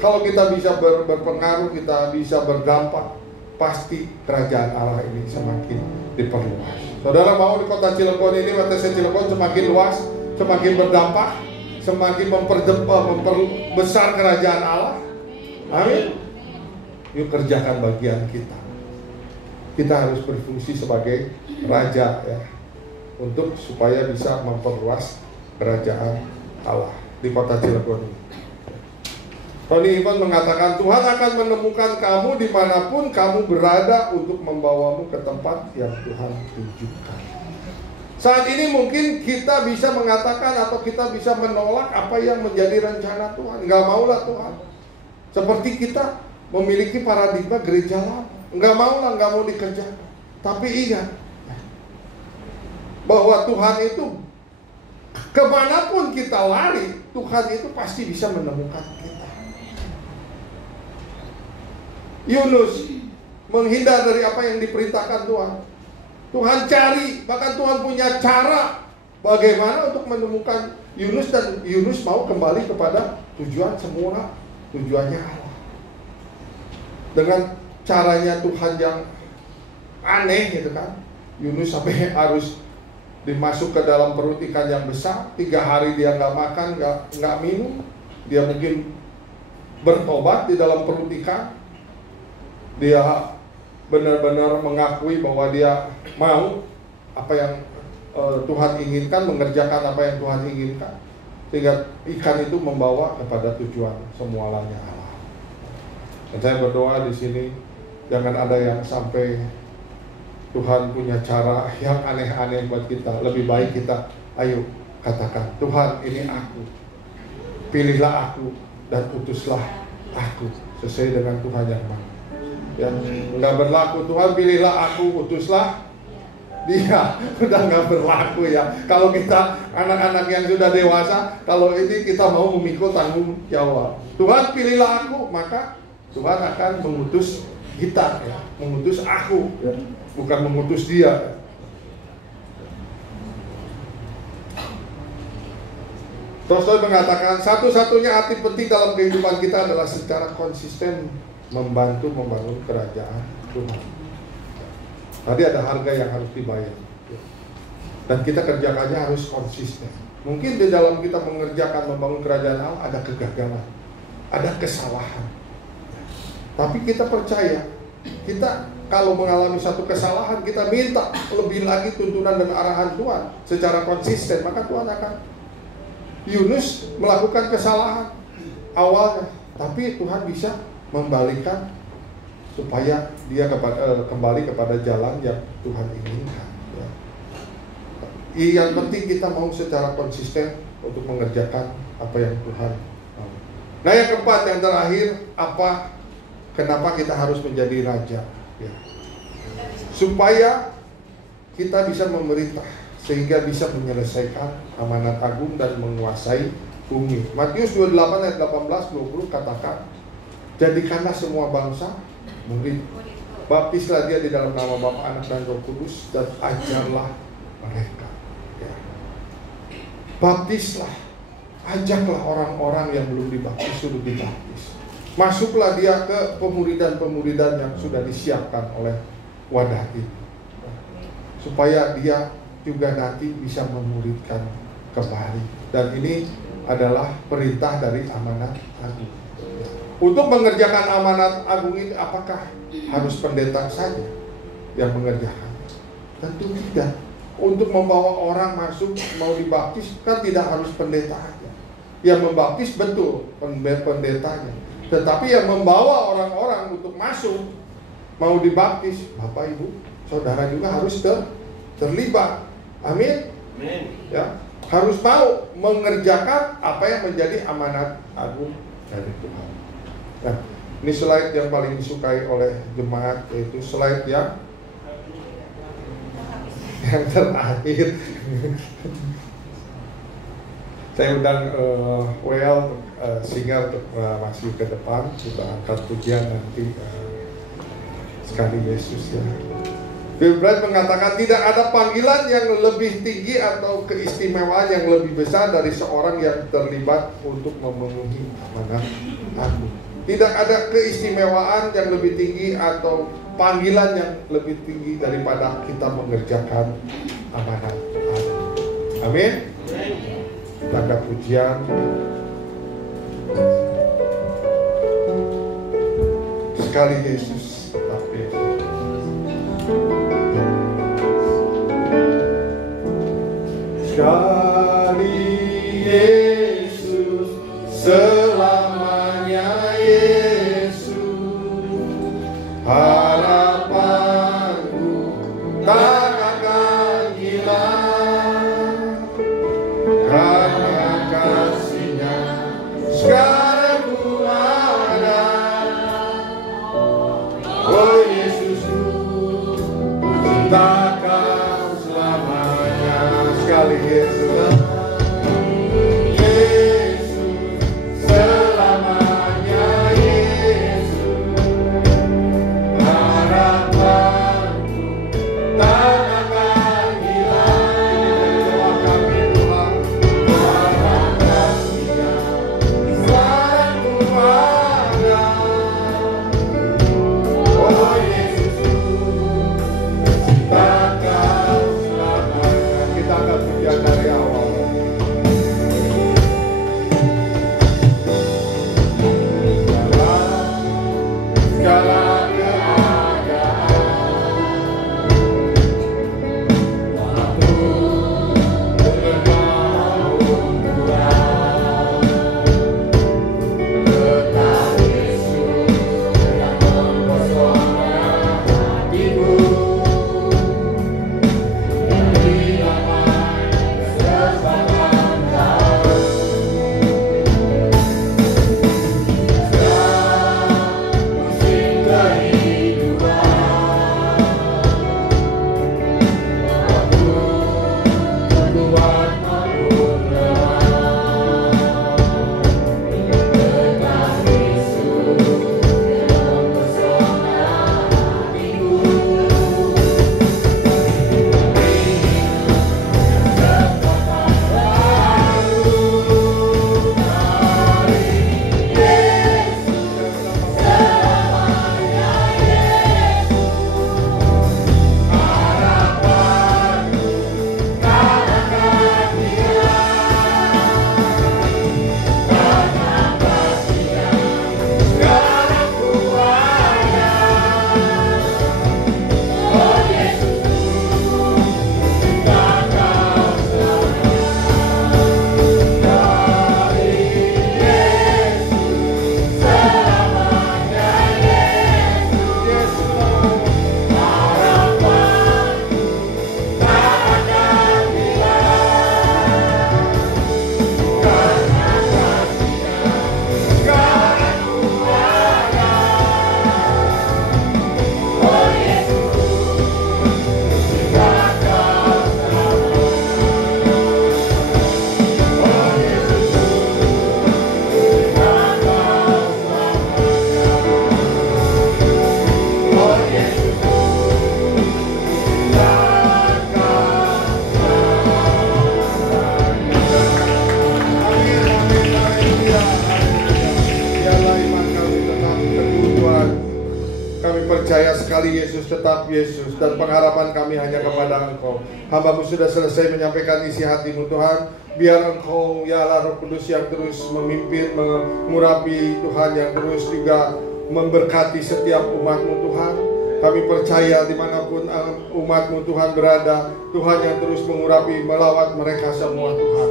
Kalau kita bisa berpengaruh, kita bisa berdampak, pasti kerajaan Allah ini semakin diperluas. Saudara mau di kota Cilegon ini, WTC Cilegon semakin luas, semakin berdampak, semakin memperbesar kerajaan Allah? Amin. Yuk kerjakan bagian kita. Kita harus berfungsi sebagai raja ya, untuk supaya bisa memperluas kerajaan Allah di kota Cilegon ini. Tony Ivan mengatakan, Tuhan akan menemukan kamu dimanapun kamu berada untuk membawamu ke tempat yang Tuhan tunjukkan. Saat ini mungkin kita bisa mengatakan atau kita bisa menolak apa yang menjadi rencana Tuhan. Nggak maulah Tuhan. Seperti kita memiliki paradigma gereja lama. Nggak maulah, nggak mau dikerjakan. Tapi ingat bahwa Tuhan itu kemanapun kita lari, Tuhan itu pasti bisa menemukan kita. Yunus menghindar dari apa yang diperintahkan Tuhan. Tuhan cari, bahkan Tuhan punya cara bagaimana untuk menemukan Yunus, dan Yunus mau kembali kepada tujuan semula, tujuannya Allah. Dengan caranya Tuhan yang aneh gitu kan. Yunus sampai harus dimasuk ke dalam perut ikan yang besar. 3 hari dia nggak makan, nggak minum. Dia mungkin bertobat di dalam perut ikan. Dia benar-benar mengakui bahwa dia mau apa yang Tuhan inginkan, mengerjakan apa yang Tuhan inginkan, sehingga ikan itu membawa kepada tujuan semualanya Allah. Dan saya berdoa di sini, jangan ada yang sampai Tuhan punya cara yang aneh-aneh buat kita. Lebih baik kita, ayo katakan, Tuhan ini aku, pilihlah aku dan utuslah aku sesuai dengan Tuhan yang mau. Ya, nggak berlaku, Tuhan pilihlah aku, utuslah dia. Udah nggak berlaku ya. Kalau kita anak-anak yang sudah dewasa, kalau ini kita mau memikul tanggung jawab, Tuhan pilihlah aku, maka Tuhan akan mengutus kita ya, mengutus aku ya, bukan mengutus dia. Tolstoy mengatakan, satu-satunya arti penting dalam kehidupan kita adalah secara konsisten membantu membangun kerajaan Tuhan. Tadi ada harga yang harus dibayar, dan kita kerjakannya harus konsisten. Mungkin di dalam kita mengerjakan membangun kerajaan Allah ada kegagalan, ada kesalahan. Tapi kita percaya, kita kalau mengalami satu kesalahan, kita minta lebih lagi tuntunan dan arahan Tuhan secara konsisten, maka Tuhan akan. Yunus melakukan kesalahan awalnya, tapi Tuhan bisa membalikkan supaya dia kembali kepada jalan yang Tuhan inginkan ya. Yang penting kita mau secara konsisten untuk mengerjakan apa yang Tuhan mau. Nah yang keempat, yang terakhir, kenapa kita harus menjadi raja ya. Supaya kita bisa memerintah, sehingga bisa menyelesaikan amanat agung dan menguasai bumi. Matius 28 ayat 18-20 katakan, jadikanlah semua bangsa murid, baptislah dia di dalam nama Bapa, Anak dan Roh Kudus, dan ajarlah mereka ya. Baptislah, ajaklah orang-orang yang belum dibaptis sudah dibaptis. Masuklah dia ke pemuridan-pemuridan yang sudah disiapkan oleh wadah ini, supaya dia juga nanti bisa memuridkan kembali. Dan ini adalah perintah dari amanat agung. Untuk mengerjakan amanat agung ini, apakah harus pendeta saja yang mengerjakan? Tentu tidak. Untuk membawa orang masuk mau dibaptis kan tidak harus pendeta aja. Yang membaptis betul pendetanya, tetapi yang membawa orang-orang untuk masuk mau dibaptis, Bapak Ibu Saudara juga harus terlibat. Amin. Ya, harus mau mengerjakan apa yang menjadi amanat agung dari Tuhan. Nah, ini slide yang paling disukai oleh jemaat, yaitu slide yang terakhir. Saya undang Well Singer untuk masuk ke depan. Kita angkat pujian nanti sekali Yesus ya. Ibrahim mengatakan tidak ada panggilan yang lebih tinggi atau keistimewaan yang lebih besar dari seorang yang terlibat untuk memenuhi amanat aku. Tidak ada keistimewaan yang lebih tinggi atau panggilan yang lebih tinggi daripada kita mengerjakan amanat aku. Amin. Tanda pujian. Sekali Yesus, tapi sekali Yesus, selamanya Yesus, harapanku tak akan hilang, karena kasih-Nya sekarang ku ada. Oh Yesusku, cintakan selamanya. Sekali Yesus, Yesus, selamanya Yesus, harapanku tak akan hilang. Ini doa kami Tuhan, karena kasih-Nya sekarang ku ada. Oh Yesusku, cintakan selamanya. Kita akan pujian dari awal. Segala percaya sekali Yesus, tetap Yesus, dan pengharapan kami hanya kepada Engkau. Hamba-Mu sudah selesai menyampaikan isi hati-Mu Tuhan. Biar Engkau ya Allah Roh Kudus yang terus memimpin, mengurapi Tuhan, yang terus juga memberkati setiap umat-Mu Tuhan. Kami percaya dimanapun umat-Mu Tuhan berada, Tuhan yang terus mengurapi, melawat mereka semua Tuhan,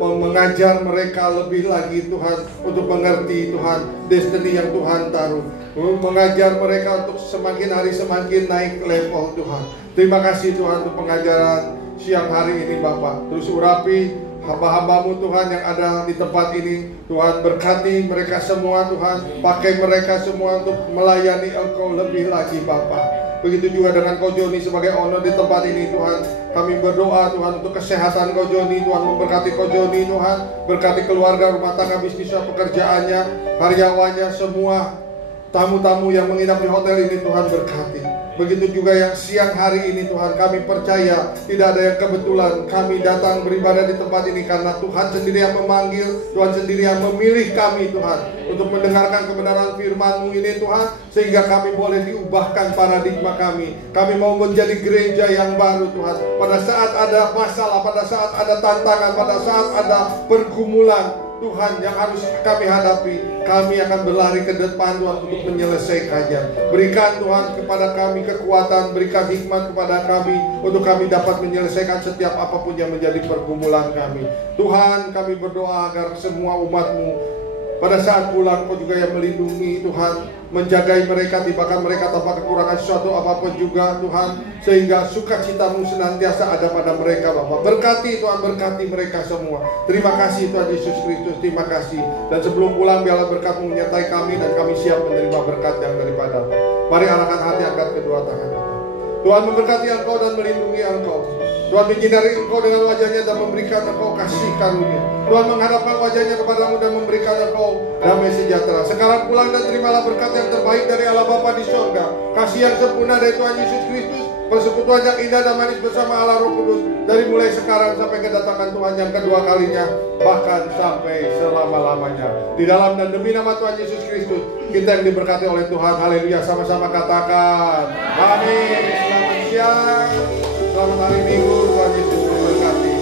mengajar mereka lebih lagi Tuhan, untuk mengerti Tuhan destiny yang Tuhan taruh, mengajar mereka untuk semakin hari semakin naik level Tuhan. Terima kasih Tuhan untuk pengajaran siang hari ini Bapak. Terus urapi hamba-hamba-Mu Tuhan yang ada di tempat ini. Tuhan berkati mereka semua Tuhan. Pakai mereka semua untuk melayani Engkau lebih lagi Bapak. Begitu juga dengan Ko Joni sebagai owner di tempat ini Tuhan. Kami berdoa Tuhan untuk kesehatan Ko Joni. Tuhan memberkati Ko Joni Tuhan. Berkati keluarga, rumah tangga, bisnisnya, pekerjaannya, karyawannya, semua tamu-tamu yang menginap di hotel ini Tuhan berkati. Begitu juga yang siang hari ini Tuhan, kami percaya tidak ada yang kebetulan. Kami datang beribadah di tempat ini karena Tuhan sendiri yang memanggil, Tuhan sendiri yang memilih kami Tuhan, untuk mendengarkan kebenaran firman-Mu ini Tuhan, sehingga kami boleh diubahkan paradigma kami. Kami mau menjadi gereja yang baru Tuhan. Pada saat ada masalah, pada saat ada tantangan, pada saat ada pergumulan Tuhan yang harus kami hadapi, kami akan berlari ke depan Tuhan untuk menyelesaikannya. Berikan Tuhan kepada kami kekuatan, berikan hikmat kepada kami untuk kami dapat menyelesaikan setiap apapun yang menjadi pergumulan kami. Tuhan, kami berdoa agar semua umat-Mu pada saat pulang Kau juga yang melindungi Tuhan, menjagai mereka, bahkan mereka tanpa kekurangan sesuatu apapun juga Tuhan, sehingga sukacita-Mu senantiasa ada pada mereka Bapa. Berkati Tuhan, berkati mereka semua. Terima kasih Tuhan Yesus Kristus, terima kasih. Dan sebelum pulang biarlah berkat-Mu menyertai kami dan kami siap menerima berkat yang daripada. Mari arahkan hati, angkat kedua tangan. Tuhan memberkati Engkau dan melindungi Engkau. Tuhan menyinari Engkau dengan wajahnya dan memberikan Engkau kasih karunia. Tuhan menghadapkan wajahnya kepadamu dan memberikan Engkau damai sejahtera. Sekarang pulang dan terimalah berkat yang terbaik dari Allah Bapa di surga, kasih yang sempurna dari Tuhan Yesus Kristus, persekutuan yang indah dan manis bersama Allah Roh Kudus, dari mulai sekarang sampai kedatangan Tuhan yang kedua kalinya, bahkan sampai selama-lamanya. Di dalam dan demi nama Tuhan Yesus Kristus, kita yang diberkati oleh Tuhan. Haleluya, sama-sama katakan amin. Selamat siang, selamat hari Minggu. Tuhan Yesus memberkati.